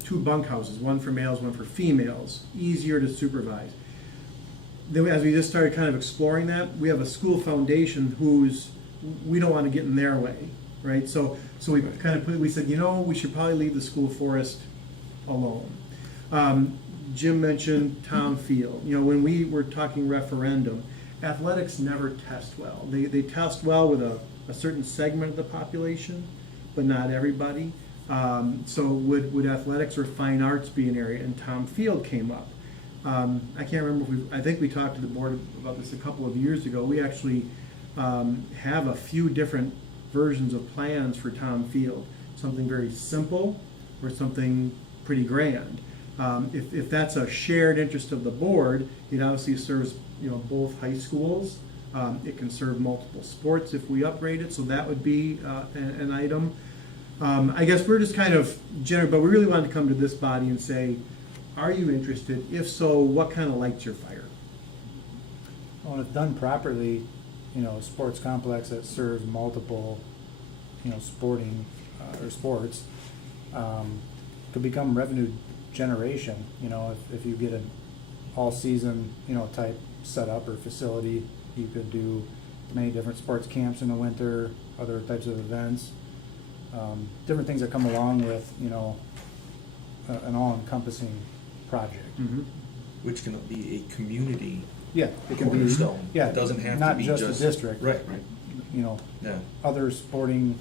two bunkhouses, one for males, one for females, easier to supervise. Then as we just started kind of exploring that, we have a school foundation we don't want to get in their way, right? So we kind of we said, you know, we should probably leave the school forest alone. Jim mentioned Tom Field. You know, when we were talking referendum, athletics never test well. They test well with a certain segment of the population, but not everybody. So would athletics or fine arts be an area? And Tom Field came up. I can't remember I think we talked to the board about this a couple of years ago. We actually have a few different versions of plans for Tom Field. Something very simple or something pretty grand. If that's a shared interest of the board, it obviously serves, you know, both high schools. It can serve multiple sports if we upgrade it, so that would be an item. I guess we're just kind of general, but we really wanted to come to this body and say, are you interested? If so, what kind of lights your fire? Well, if done properly, you know, a sports complex that serves multiple sporting, or sports, could become revenue generation, if you get an all-season, type setup or facility. You could do many different sports camps in the winter, other types of events, different things that come along with, an all-encompassing project. Which can be a community Yeah, it can be, cornerstone. yeah, It doesn't have to not be just just. the district. Right. Yeah. Other sporting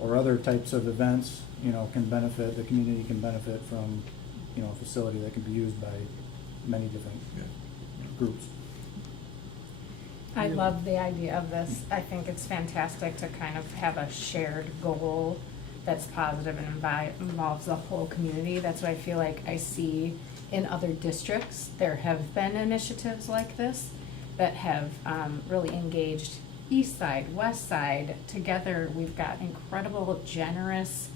or other types of events, can benefit, the community can benefit from, a facility that can be used by many different Yeah. groups. I love the idea of this. I think it's fantastic to kind of have a shared goal that's positive and involves the whole community. That's what I feel like I see in other districts. There have been initiatives like this that have really engaged East Side, West Side. Together, we've got incredible, generous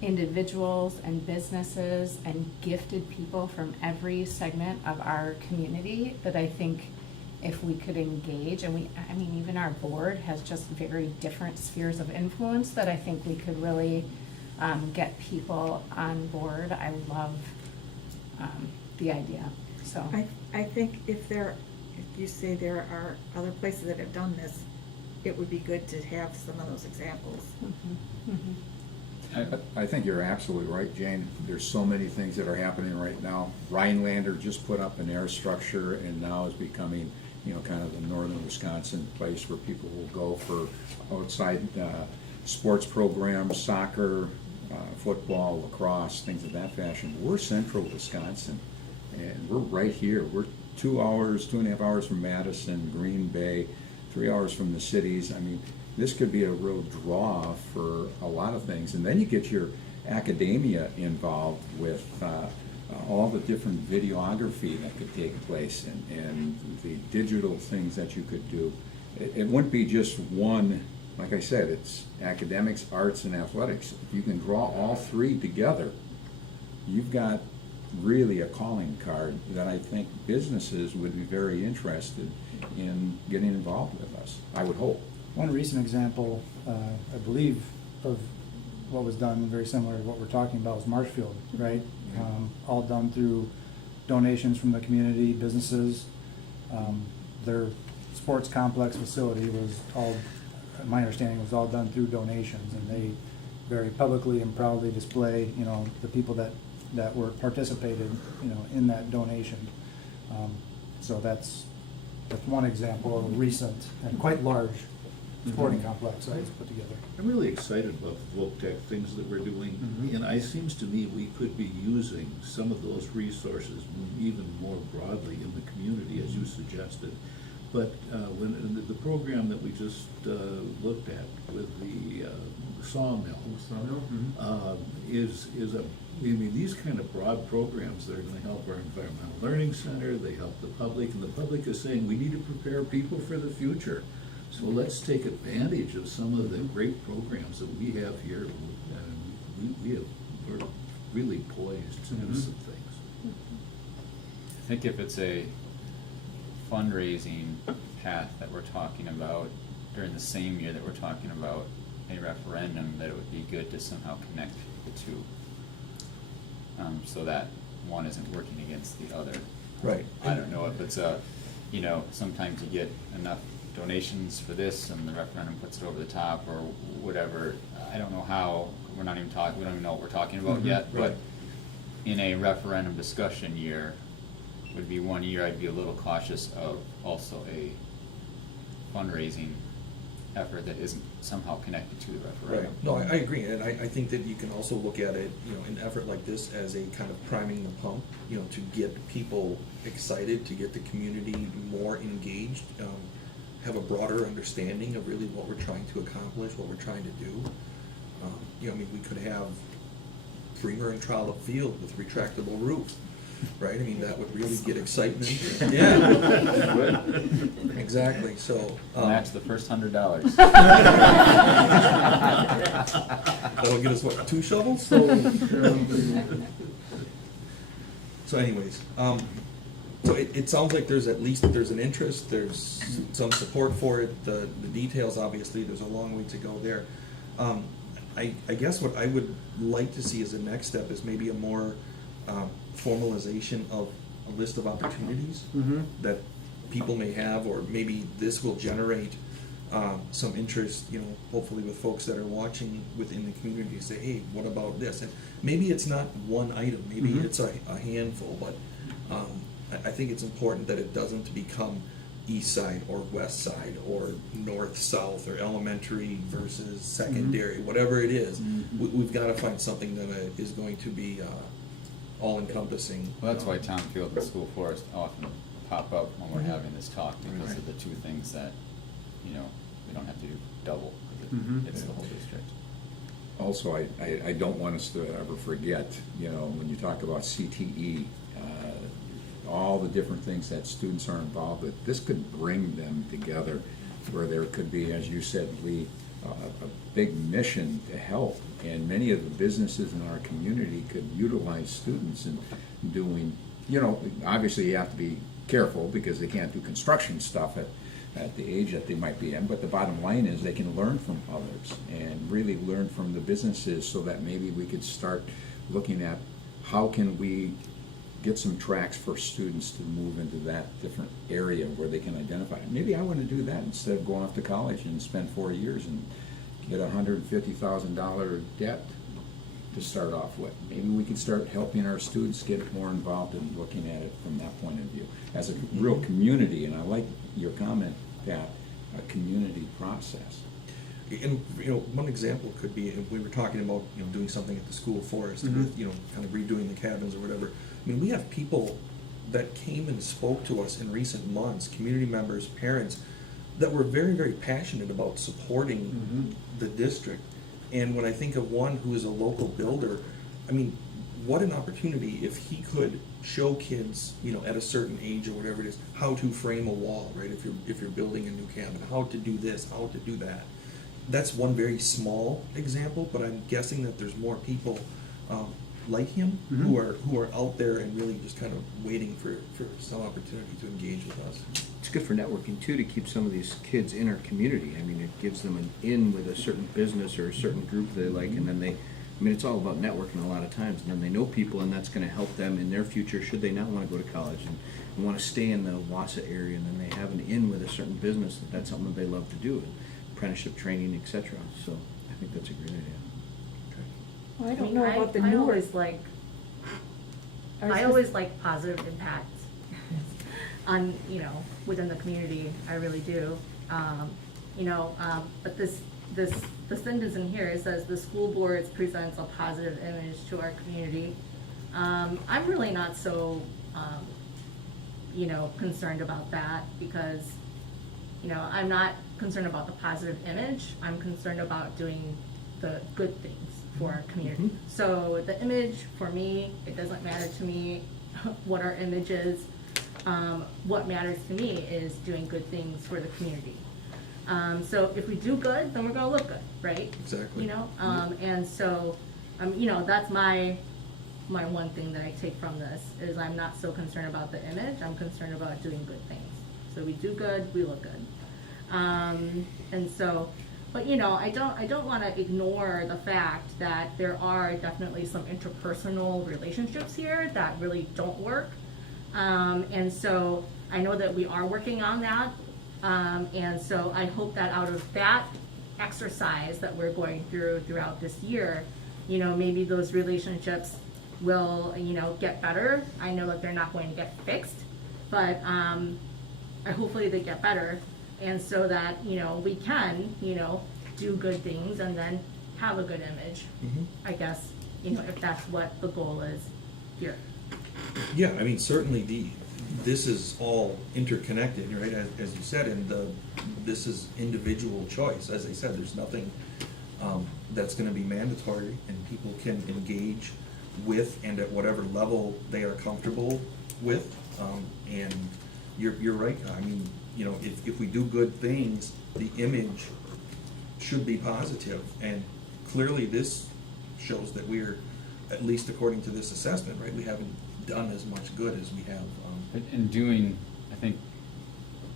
individuals and businesses and gifted people from every segment of our community that I think if we could engage, and even our board has just very different spheres of influence that I think we could really get people on board. I love the idea, so. I think if you say there are other places that have done this, it would be good to have some of those examples. I think you're absolutely right, Jane. There's so many things that are happening right now. Rhinelander just put up an air structure and now is becoming, kind of the northern Wisconsin place where people will go for outside sports programs, soccer, football, lacrosse, things of that fashion. We're central Wisconsin, and we're right here. We're 2.5 hours from Madison, Green Bay, 3 hours from the cities. This could be a real draw for a lot of things. And then you get your academia involved with all the different videography that could take place and the digital things that you could do. It wouldn't be just one, like I said, it's academics, arts, and athletics. If you can draw all three together, you've got really a calling card that I think businesses would be very interested in getting involved with us, I would hope. One recent example, I believe, of what was done very similar to what we're talking about was Marshfield, right? All done through donations from the community, businesses. Their sports complex facility was all, my understanding, was all done through donations, and they very publicly and proudly display, the people that were participated, in that donation. So that's one example of a recent and quite large sporting complex that was put together. I'm really excited about the VOCTEC things that we're doing, and it seems to me we could be using some of those resources even more broadly in the community, as you suggested. But when the program that we just looked at with the sawmill is these kind of broad programs that are going to help our environmental learning center. They help the public, and the public is saying we need to prepare people for the future. So let's take advantage of some of the great programs that we have here. We're really poised to do some things. I think if it's a fundraising path that we're talking about during the same year that we're talking about a referendum, that it would be good to somehow connect the two, so that one isn't working against the other. Right. I don't know if it's sometimes you get enough donations for this and the referendum puts it over the top or whatever. I don't know how, we don't even know what we're talking about yet, right. But in a referendum discussion year would be 1 year I'd be a little cautious of also a fundraising effort that isn't somehow connected to the referendum. Right, no, I agree, and I think that you can also look at it, an effort like this as a kind of priming the pump, to get people excited, to get the community more engaged, have a broader understanding of really what we're trying to accomplish, what we're trying to do. We could have Creamer and Trollope Field with retractable roof, right? That would really get excitement. Yeah. Exactly, so. Match the first $100. That'll get us, what, 2 shovels? So anyways, so it sounds like there's an interest, there's some support for it, the details, obviously, there's a long way to go there. I guess what I would like to see as a next step is maybe a more formalization of a list of opportunities that people may have, or maybe this will generate some interest, you know, hopefully with folks that are watching within the community, say, hey, what about this? And maybe it's not one item, maybe it's a handful, but I think it's important that it doesn't become east side or west side or north south or elementary versus secondary, whatever it is. We've got to find something that is going to be all encompassing. Well, that's why town field and school forest often pop up when we're having this talk, because Right. of the two things that, you know, we don't have to do double, because it's the whole district. Also, I don't want us to ever forget, you know, when you talk about CTE, all the different things that students are involved with, this could bring them together, where there could be, as you said, Lee, a big mission to help, and many of the businesses in our community could utilize students in doing, you know, obviously you have to be careful because they can't do construction stuff at the age that they might be in, but the bottom line is they can learn from others and really learn from the businesses, so that maybe we could start looking at how can we get some tracks for students to move into that different area where they can identify. Maybe I want to do that instead of going off to college and spend 4 years and get a $150,000 debt to start off with. Maybe we could start helping our students get more involved in looking at it from that point of view as a real community. And I like your comment, Pat, a community process. And, you know, one example could be, if we were talking about, you know, doing something at the school forest, with, you know, kind of redoing the cabins or whatever. I mean, we have people that came and spoke to us in recent months, community members, parents, that were very, very passionate about supporting the district. And when I think of one who is a local builder, I mean, what an opportunity if he could show kids, you know, at a certain age or whatever it is, how to frame a wall, right? If you're building a new cabin, how to do this, how to do that. That's one very small example, but I'm guessing that there's more people like him who are out there and really just kind of waiting for some opportunity to engage with us. It's good for networking too, to keep some of these kids in our community. I mean, it gives them an in with a certain business or a certain group they like, and then they, I mean, it's all about networking a lot of times, and then they know people, and that's going to help them in their future should they not want to go to college and want to stay in the Wausau area, and then they have an in with a certain business that's something that they love to do, and apprenticeship training, etc. So I think that's a great idea. Well, I I don't mean, know about the I new. always like, I always like positive impact on, you know, within the community, I really do. You know, but the sentence in here, it says the school board presents a positive image to our community. I'm really not so, you know, concerned about that, because, you know, I'm not concerned about the positive image. I'm concerned about doing the good things for our community. So the image, for me, it doesn't matter to me what our image is. What matters to me is doing good things for the community. So if we do good, then we're gonna look good, right? Exactly. You know, and so, you know, that's my one thing that I take from this, is I'm not so concerned about the image, I'm concerned about doing good things. So we do good, we look good. And so, but you know, I don't wanna ignore the fact that there are definitely some interpersonal relationships here that really don't work. And so I know that we are working on that. And so I hope that out of that exercise that we're going throughout this year, you know, maybe those relationships will, you know, get better. I know that they're not going to get fixed, but hopefully they get better. And so that, you know, we can, you know, do good things and then have a good image. I guess, you know, if that's what the goal is here. Yeah, I mean, certainly this is all interconnected, right, as you said, and this is individual choice. As I said, there's nothing that's gonna be mandatory, and people can engage with and at whatever level they are comfortable with. And you're right, I mean, you know, if we do good things, the image should be positive, and clearly this shows that we're, at least according to this assessment, right, we haven't done as much good as we have. And doing, I think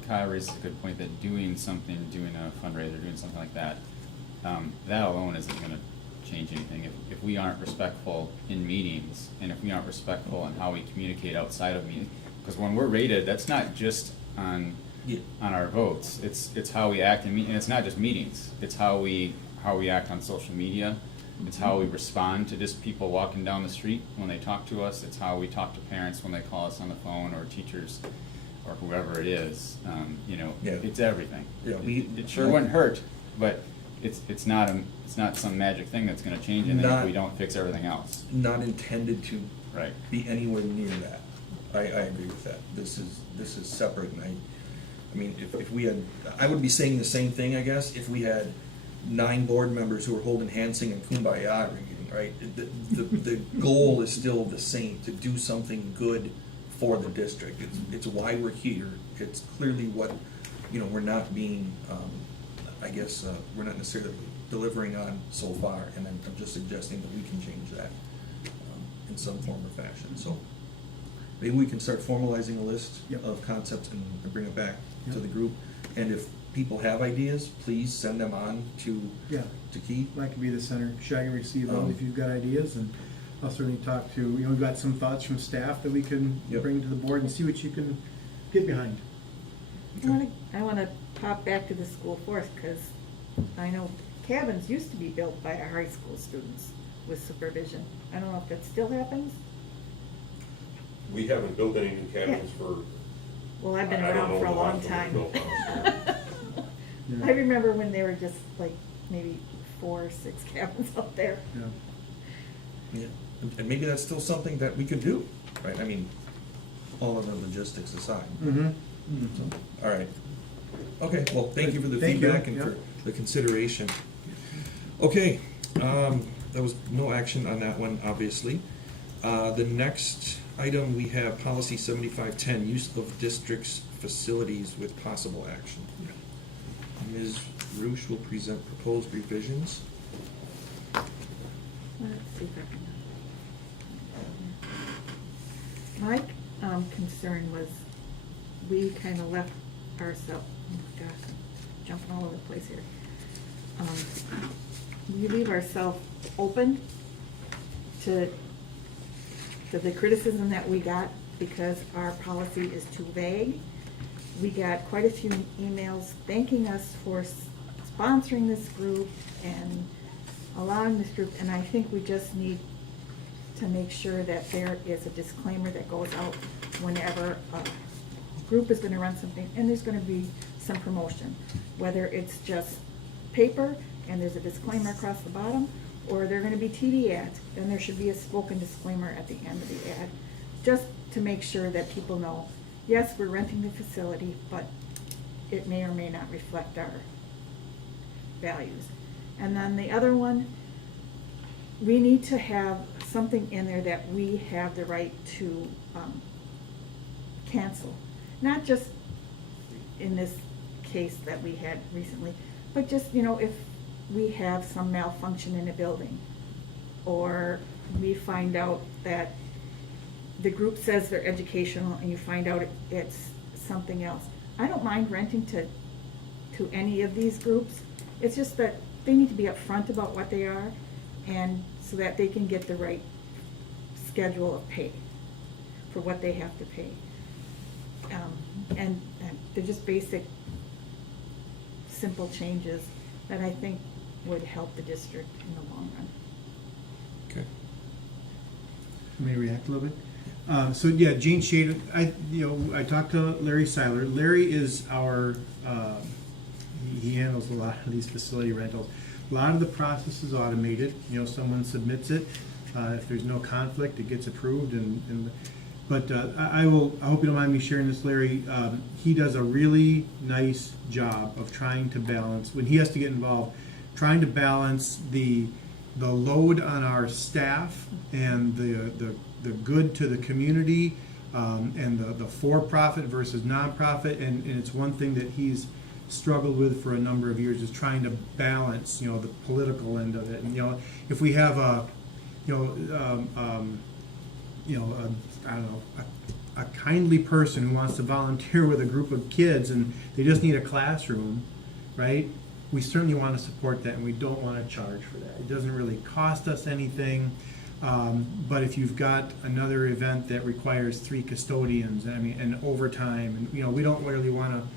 Kyle raises a good point, that doing something, doing a fundraiser, doing something like that, that alone isn't gonna change anything. If we aren't respectful in meetings, and if we aren't respectful in how we communicate outside of meetings, because when we're rated, that's not just on Yeah. our votes. It's how we act and it's not just meetings. It's how we act on social media. It's how we respond to just people walking down the street when they talk to us. It's how we talk to parents when they call us on the phone, or teachers, or whoever it is. Yeah. It's everything. Yeah, It sure wouldn't hurt, but it's not some magic thing that's going to change anything if Not- we don't fix everything else. Not intended to Right. be anywhere near that. I agree with that. This is separate, and I mean, if we had, I would be saying the same thing, I guess, if we had 9 board members who were holding hands singing Kumbaya, right? The goal is still the same, to do something good for the district. It's why we're here. It's clearly what, we're not being, I guess, we're not necessarily delivering on so far, and I'm just suggesting that we can change that in some form or fashion. So maybe we can start formalizing a list Yep. of concepts and bring it back to Yep. the group. And if people have ideas, please send them on to Yeah, Keith. that could be the center. Shag and receive those if you've got ideas, and I'll certainly talk to, we've got some thoughts from staff that we can Yep. bring to the board and see what you can get behind. I wanna pop back to the school force, cause I know cabins used to be built by our high school students with supervision. I don't know if that still happens. We haven't built any new cabins for, Well, I've been I don't around know for a the long last one time. we built, honestly. I remember when they were just like maybe 4 or 6 cabins out there. Yeah. Yeah, and maybe that's still something that we could do, right? I mean, all of the logistics aside. Mm-hmm. All right. Okay, well, thank you for the Thank you, feedback and yeah. for the consideration. Okay, there was no action on that one, obviously. The next item, we have policy 7510, use of district's facilities with possible action. Ms. Roosh will present proposed revisions. Let's see if I can. My concern was we kind of left ourselves, oh gosh, I'm jumping all over the place here. We leave ourselves open to the criticism that we got because our policy is too vague. We got quite a few emails thanking us for sponsoring this group and allowing this group, and I think we just need to make sure that there is a disclaimer that goes out whenever a group is gonna run something, and there's gonna be some promotion. Whether it's just paper, and there's a disclaimer across the bottom, or they're gonna be TD ads, and there should be a spoken disclaimer at the end of the ad, just to make sure that people know, yes, we're renting the facility, but it may or may not reflect our values. And then the other one, we need to have something in there that we have the right to cancel. Not just in this case that we had recently, but just, if we have some malfunction in a building, or we find out that the group says they're educational and you find out it's something else. I don't mind renting to any of these groups. It's just that they need to be upfront about what they are, and so that they can get the right schedule of pay for what they have to pay. And they're just basic, simple changes that I think would help the district in the long run. Okay. May I react a little bit? So yeah, Gene Shade, I talked to Larry Seiler. Larry is our, he handles a lot of these facility rentals. A lot of the process is automated, someone submits it. If there's no conflict, it gets approved but I hope you don't mind me sharing this, Larry. He does a really nice job of trying to balance, when he has to get involved, trying to balance the load on our staff and the good to the community, and the for-profit versus non-profit, and it's one thing that he's struggled with for a number of years, is trying to balance, the political end of it. And if we have I don't know, a kindly person who wants to volunteer with a group of kids and they just need a classroom, right? we certainly want to support that, and we don't want to charge for that. It doesn't really cost us anything, but if you've got another event that requires 3 custodians, I mean, and overtime, and, you know, we don't really want to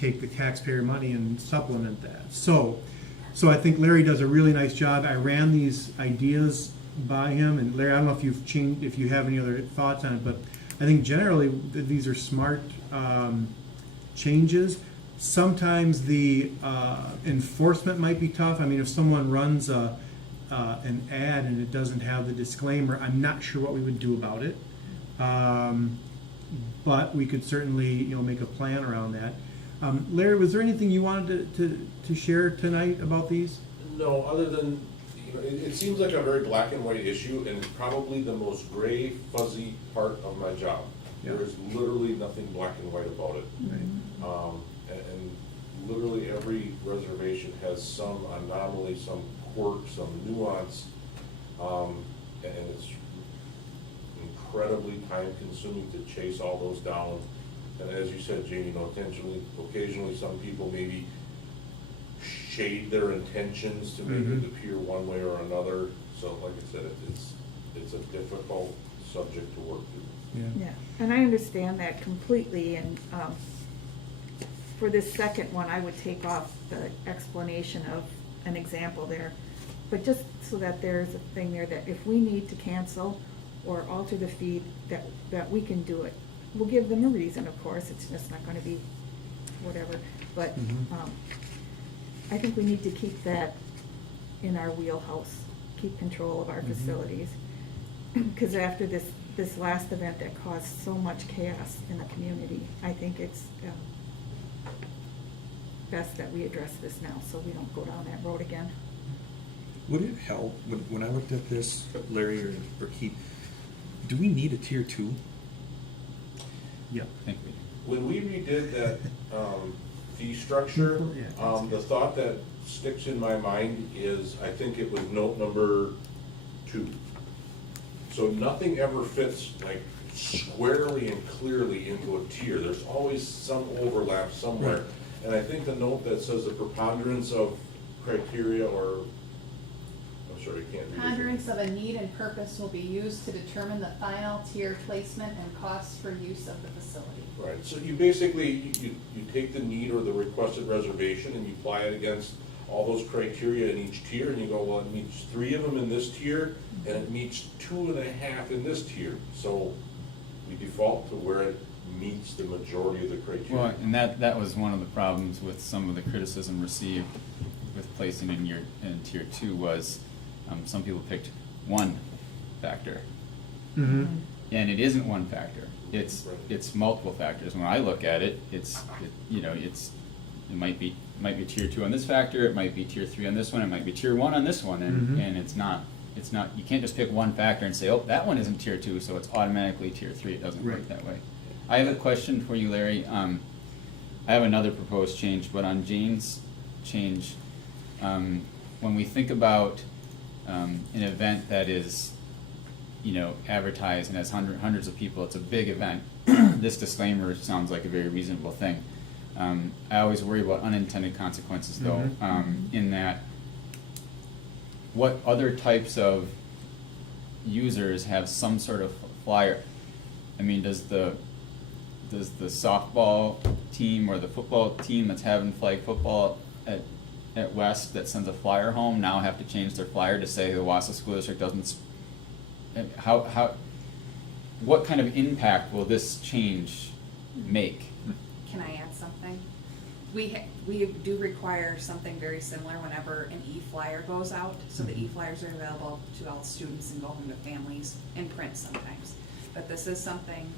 take the taxpayer money and supplement that. So I think Larry does a really nice job. I ran these ideas by him, and Larry, I don't know if you've changed, if you have any other thoughts on it, but I think generally these are smart changes. Sometimes the enforcement might be tough. I mean, if someone runs an ad and it doesn't have the disclaimer, I'm not sure what we would do about it. But we could certainly, you know, make a plan around that. Larry, was there anything you wanted to share tonight about these? No, other than, you know, it seems like a very black and white issue, and probably the most gray, fuzzy part of my job. Yeah. There is literally nothing black and white about it. Right. And literally every reservation has some anomaly, some quirk, some nuance, and it's incredibly time-consuming to chase all those down. And as you said, Jamie, you know, occasionally some people maybe shade their intentions to make it appear one way or another. So, like I said, it's a difficult subject to work through. Yeah, and I understand that completely, and for this second one, I would take off the explanation of an example there, but just so that there's a thing there that if we need to cancel or alter the fee, that we can do it. We'll give them a reason, of course, it's just not gonna be whatever, but I think we need to keep that in our wheelhouse, keep control of our facilities. Because after this last event that caused so much chaos in the community, I think it's best that we address this now, so we don't go down that road again. Would it help, when I looked at this, Larry or Keith, do we need a tier 2? Yeah. I think we do. When we redid that fee structure, the thought that sticks in my mind is, I think it was note number 2. So nothing ever fits like squarely and clearly into a tier. There's always some overlap somewhere. Right. And I think the note that says the preponderance of criteria, or, I'm sorry, I can't read it. Ponderance of a need and purpose will be used to determine the final tier placement and costs for use of the facility. Right, so you basically, you take the need or the requested reservation and you apply it against all those criteria in each tier, and you go, well, it meets 3 of them in this tier, and it meets 2.5 in this tier. So we default to where it meets the majority of the criteria. Well, and that was one of the problems with some of the criticism received with placing in tier 2 was some people picked one factor, and it isn't one factor. It's multiple factors. When I look at it, it might be tier 2 on this factor, it might be tier 3 on this one, it might be tier 1 on this one, and it's not. You can't just pick one factor and say, oh, that one isn't tier 2, so it's automatically tier 3. It doesn't work that way. I have a question for you, Larry. I have another proposed change, but on Jane's change, when we think about an event that is, advertised and has hundreds of people, it's a big event. This disclaimer sounds like a very reasonable thing. I always worry about unintended consequences, though, in that what other types of users have some sort of flyer? I mean, does the softball team or the football team that's having flag football at West that sends a flyer home now have to change their flyer to say the Wausau School District doesn't? What kind of impact will this change make? Can I add something? We do require something very similar whenever an e-flyer goes out. So the e-flyers are available to all students and go home to families in print sometimes. But this is something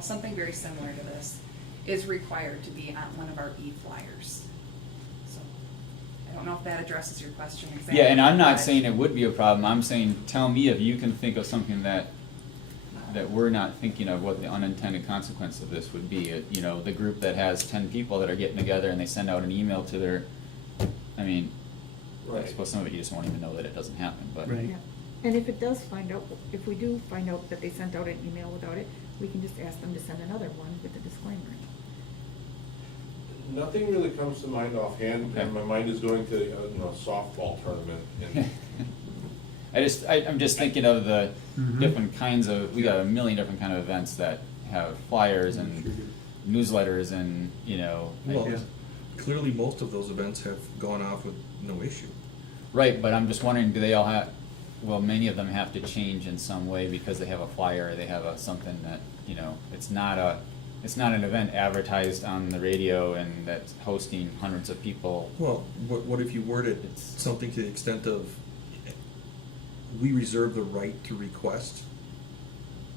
something very similar to this is required to be on one of our e-flyers. So I don't know if that addresses your question exactly. Yeah, and I'm not saying it would be a problem. I'm saying, tell me if you can think of something that we're not thinking of, what the unintended consequence of this would be. The group that has 10 people that are getting together and they send out an email to their, I suppose some of it you just won't even know that it doesn't happen, but. Yeah. And if we do find out that they sent out an email without it, we can just ask them to send another one with the disclaimer. Nothing really comes to mind offhand, Okay. and my mind is going to, softball tournament, and I'm just thinking of the Mhm. different kinds of, we got a million different kind of events that have flyers and newsletters and, Well, Yeah. clearly, most of those events have gone off with no issue. right, but I'm just wondering, do they all have, well, many of them have to change in some way because they have a flyer, or they have something that, it's not an event advertised on the radio and that's hosting hundreds of people. Well, what if you worded something to the extent of, we reserve the right to request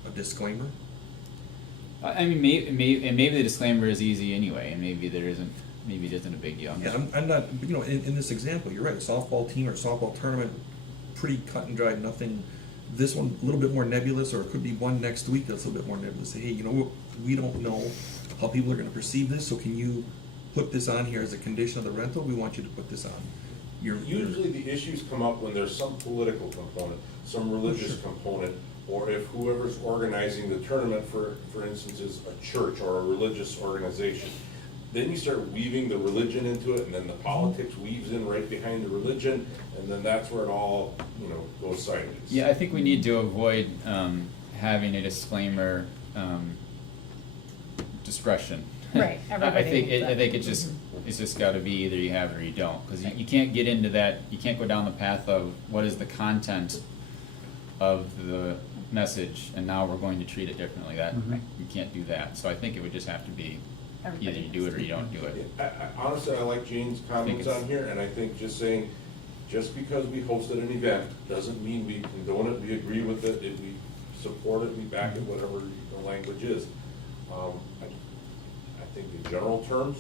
a disclaimer? I mean, maybe the disclaimer is easy anyway, and maybe it isn't a big deal. Yeah, I'm not, in this example, you're right, a softball team or softball tournament, pretty cut and dried, nothing. This one, a little bit more nebulous, or it could be one next week that's a little bit more nebulous. Say, hey, we don't know how people are gonna perceive this, so can you put this on here as a condition of the rental? We want you to put this on. usually the issues come up when there's some political component, some religious component, or if whoever's organizing the tournament, for instance, is a church or a religious organization. Then you start weaving the religion into it, and then the politics weaves in right behind the religion, and then that's where it all, goes sideways. Yeah, I think we need to avoid having a disclaimer discretion. Right, everybody needs that. I think it's just got to be either you have it or you don't, because you can't get into that. You can't go down the path of what is the content of the message, and now we're going to treat it differently. That you can't do that. So I think it would just have to be either you do it or you don't do it. Honestly, I like Jane's comments on here, and I think just saying, just because we hosted an event doesn't mean we condone it, we agree with it, we support it, we back it, whatever the language is. I think in general terms,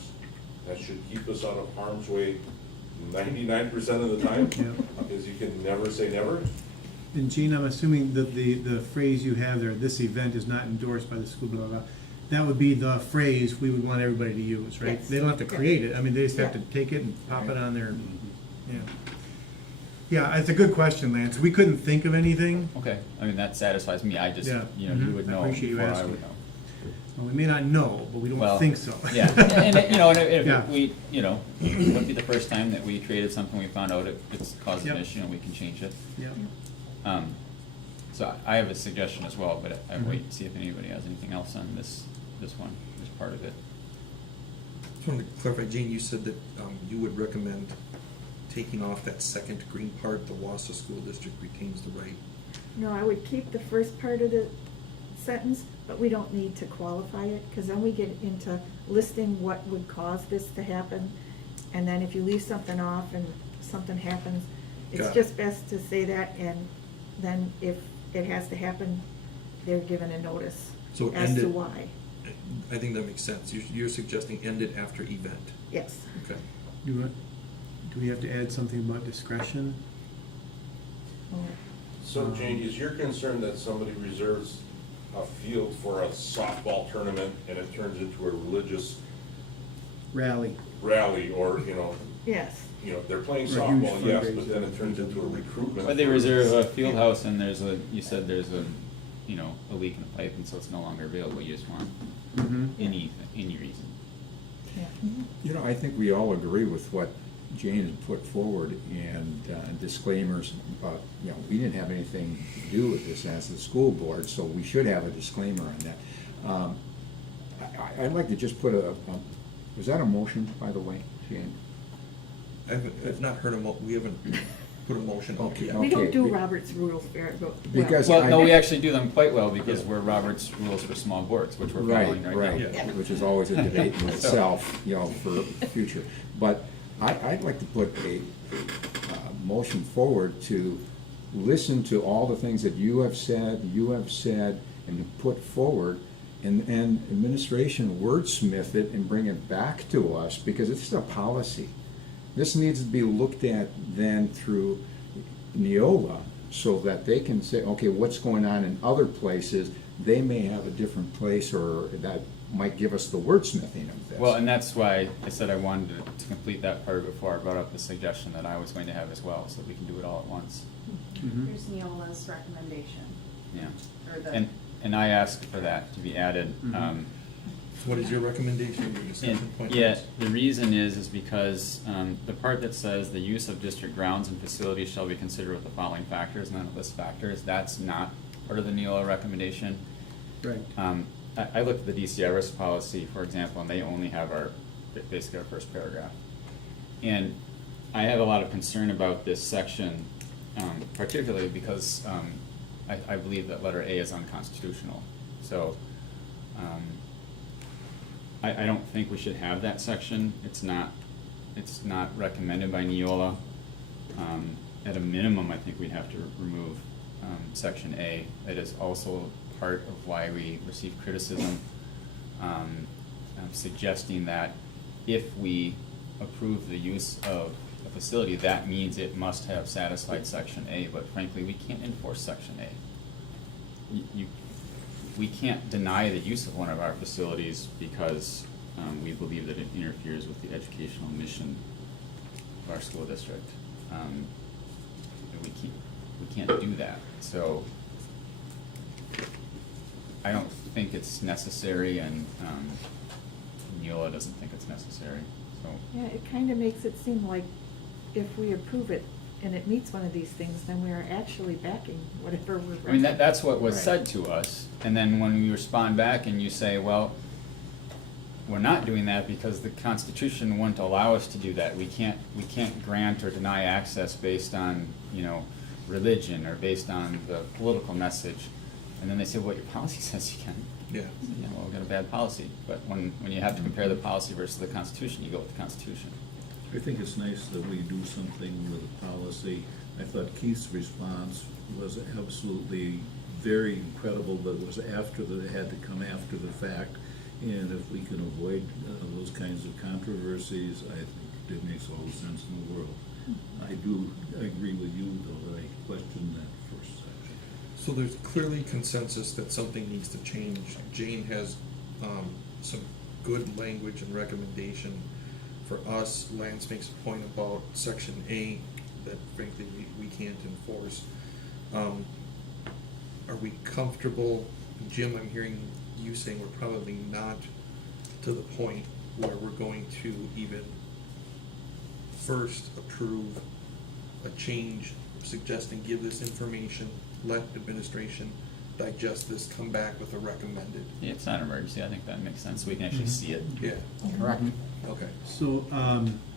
that should keep us out of harm's way 99% of the time, because you can never say never. And Gene, I'm assuming that the phrase you have there, this event is not endorsed by the school, blah, blah, blah. That would be the phrase we would want everybody to use, right? Yes. They don't have to create it, I mean, they just have to Yeah. take it and pop it on there, yeah. Yeah, it's a good question, Lance, we couldn't think of anything. Okay, I mean that satisfies me. I just Yeah. you would I know appreciate you before I asking. would know. Well, we may not know, but we don't Well, think so. Yeah, and if Yeah. we, it wouldn't be the first time that we created something, we found out it's caused an Yep. issue, and we can change it. Yeah. So I have a suggestion as well, but I wait to see if anybody has anything else on this one, this part of it. Just wanted to clarify, Jane, you said that you would recommend taking off that second green part, the Wausau School District retains the right. No, I would keep the first part of the sentence, but we don't need to qualify it, because then we get into listing what would cause this to happen. And then if you leave something off and something happens, it's Got it. just best to say that, and then if it has to happen, they're given a notice So as end to it- why. I think that makes sense. You're suggesting end it after event. Yes. Okay. Do we have to add something about discretion? So Jane, is your concern that somebody reserves a field for a softball tournament and it turns into a religious Rally. rally, or, Yes. they're playing Or a huge softball, yes, fundraiser. but then it turns into a recruitment. But they for- reserve a field house, and you said there's a leak in the pipe, and so it's no longer available. You just want any reason. Yeah. I think we all agree with what Jane has put forward, and disclaimers, we didn't have anything to do with this as the school board, so we should have a disclaimer on that. I'd like to just put was that a motion, by the way, Jane? I've not heard we haven't put a motion out Okay. yet. We don't do Robert's rules very well. Because Well, no, I- we actually do them quite well because we're Robert's rules for small boards, which we're following right now. Right, which is always a debate in itself, for future. But I'd like to put a motion forward to listen to all the things that you have said, and to put forward, and administration wordsmith it and bring it back to us, because it's a policy. This needs to be looked at then through Neola, so that they can say, okay, what's going on in other places? They may have a different place, or that might give us the wordsmithing of this. Well, and that's why I said I wanted to complete that part before I brought up the suggestion that I was going to have as well, so we can do it all at once. Here's Neola's recommendation. Yeah. Or the- And I asked for that to be added What is your recommendation, your And, discussion point? yeah, the reason is because, the part that says the use of district grounds and facilities shall be considered with the following factors, and then it lists factors, that's not part of the Neola recommendation. Right. I looked at the DCRS policy, for example, and they only have basically our first paragraph. And I have a lot of concern about this section, particularly because, I believe that letter A is unconstitutional. So, I don't think we should have that section. It's not recommended by Neola. At a minimum, I think we'd have to remove section A. It is also part of why we receive criticism, suggesting that if we approve the use of a facility, that means it must have satisfied section A, but frankly, we can't enforce section A. We can't deny the use of one of our facilities because we believe that it interferes with the educational mission of our school district. We can't do that. So I don't think it's necessary, and Neola doesn't think it's necessary. So Yeah, it kind of makes it seem like if we approve it and it meets one of these things, then we are actually backing whatever we're. I mean, that's what was Right. said to us, and then when we respond back and you say, well, we're not doing that because the Constitution wouldn't allow us to do that. We can't grant or deny access based on, religion or based on the political message. And then they say, well, your policy says you can. Yeah. So, well, we've got a bad policy. But when you have to compare the policy versus the Constitution, you go with the Constitution. I think it's nice that we do something with the policy. I thought Keith's response was absolutely very incredible, but it was it had to come after the fact. And if we can avoid those kinds of controversies, I think it makes all the sense in the world. I do agree with you, though, that I question that first section. So there's clearly consensus that something needs to change. Jane has some good language and recommendation for us. Lance makes a point about section A that frankly we can't enforce. Are we comfortable, Jim, I'm hearing you saying we're probably not to the point where we're going to even first approve a change, suggesting give this information, let administration digest this, come back with a recommended. Yeah, it's not an emergency. I think that makes sense. We can actually see it. Yeah. Correct. Okay. So,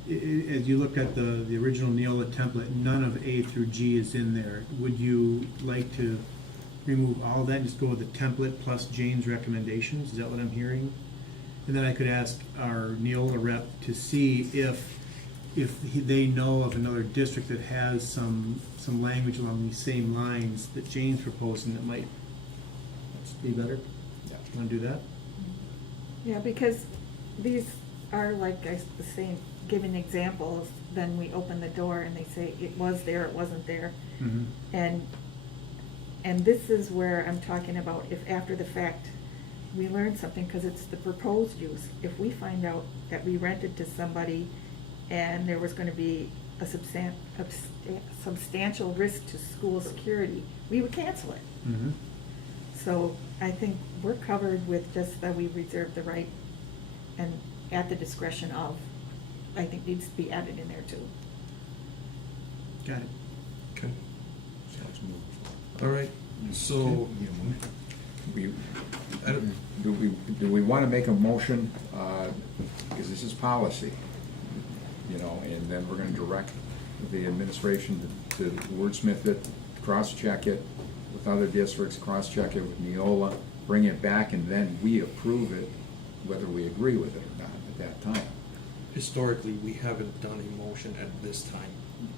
as you look at the original Neola template, none of A through G is in there. Would you like to remove all that and just go with the template plus Jane's recommendations? Is that what I'm hearing? And then I could ask our Neola rep to see if they know of another district that has some language along these same lines that Jane's proposing that might be better. Yeah. Want to do that? Yeah, because these are, like I was saying, giving examples, then we open the door and they say it was there, it wasn't there. Mm-hmm. And this is where I'm talking about if after the fact we learn something, because it's the proposed use. If we find out that we rented to somebody and there was going to be a substantial risk to school security, we would cancel it. Mm-hmm. So I think we're covered with just that we reserve the right and at the discretion of, I think needs to be added in there too. Got it. Okay. All right, so, Do we want to make a motion, because this is policy, and then we're going to direct the administration to wordsmith it, cross-check it with other districts, cross-check it with Neola, bring it back, and then we approve it, whether we agree with it or not at that time. historically, we haven't done a motion at this time.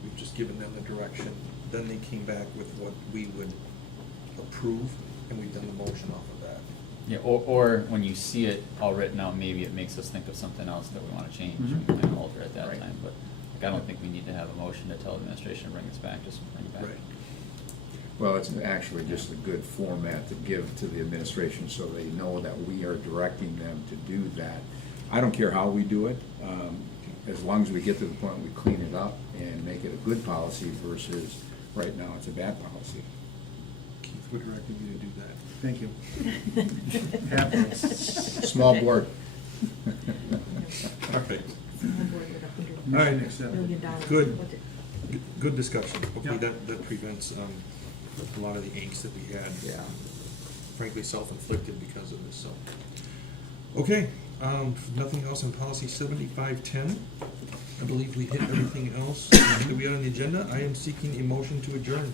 We've just given them the direction, then they came back with what we would approve, and we've done the motion off of that. Yeah, or when you see it all written out, maybe it makes us think of something else that we want to change Mhm. and alter at that Right. time. But I don't think we need to have a motion to tell administration to bring us back, just bring it back. Right. Well, it's actually just a good format to give to the administration so they know that we are directing them to do that. I don't care how we do it, as long as we get to the point we clean it up and make it a good policy versus right now it's a bad policy. Keith? for directing me to do that. Thank you. Small board. All right, All right. $1 million Good. budget. Good discussion. Hopefully Yeah. that prevents a lot of the angst that we had. Yeah. Frankly, self-inflicted because of this, so. Okay, nothing else on policy 7510. I believe we hit everything else that we had on the agenda. I am seeking a motion to adjourn.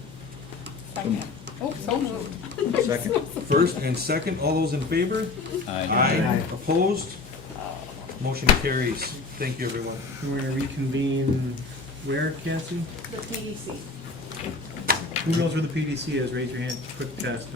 Oh, so moved. Second. First and second, all those in favor? Aye. Opposed? Motion carries. Thank you, everyone. We're gonna reconvene where, Cassie? The PDC. Who knows where the PDC is? Raise your hand, quick test.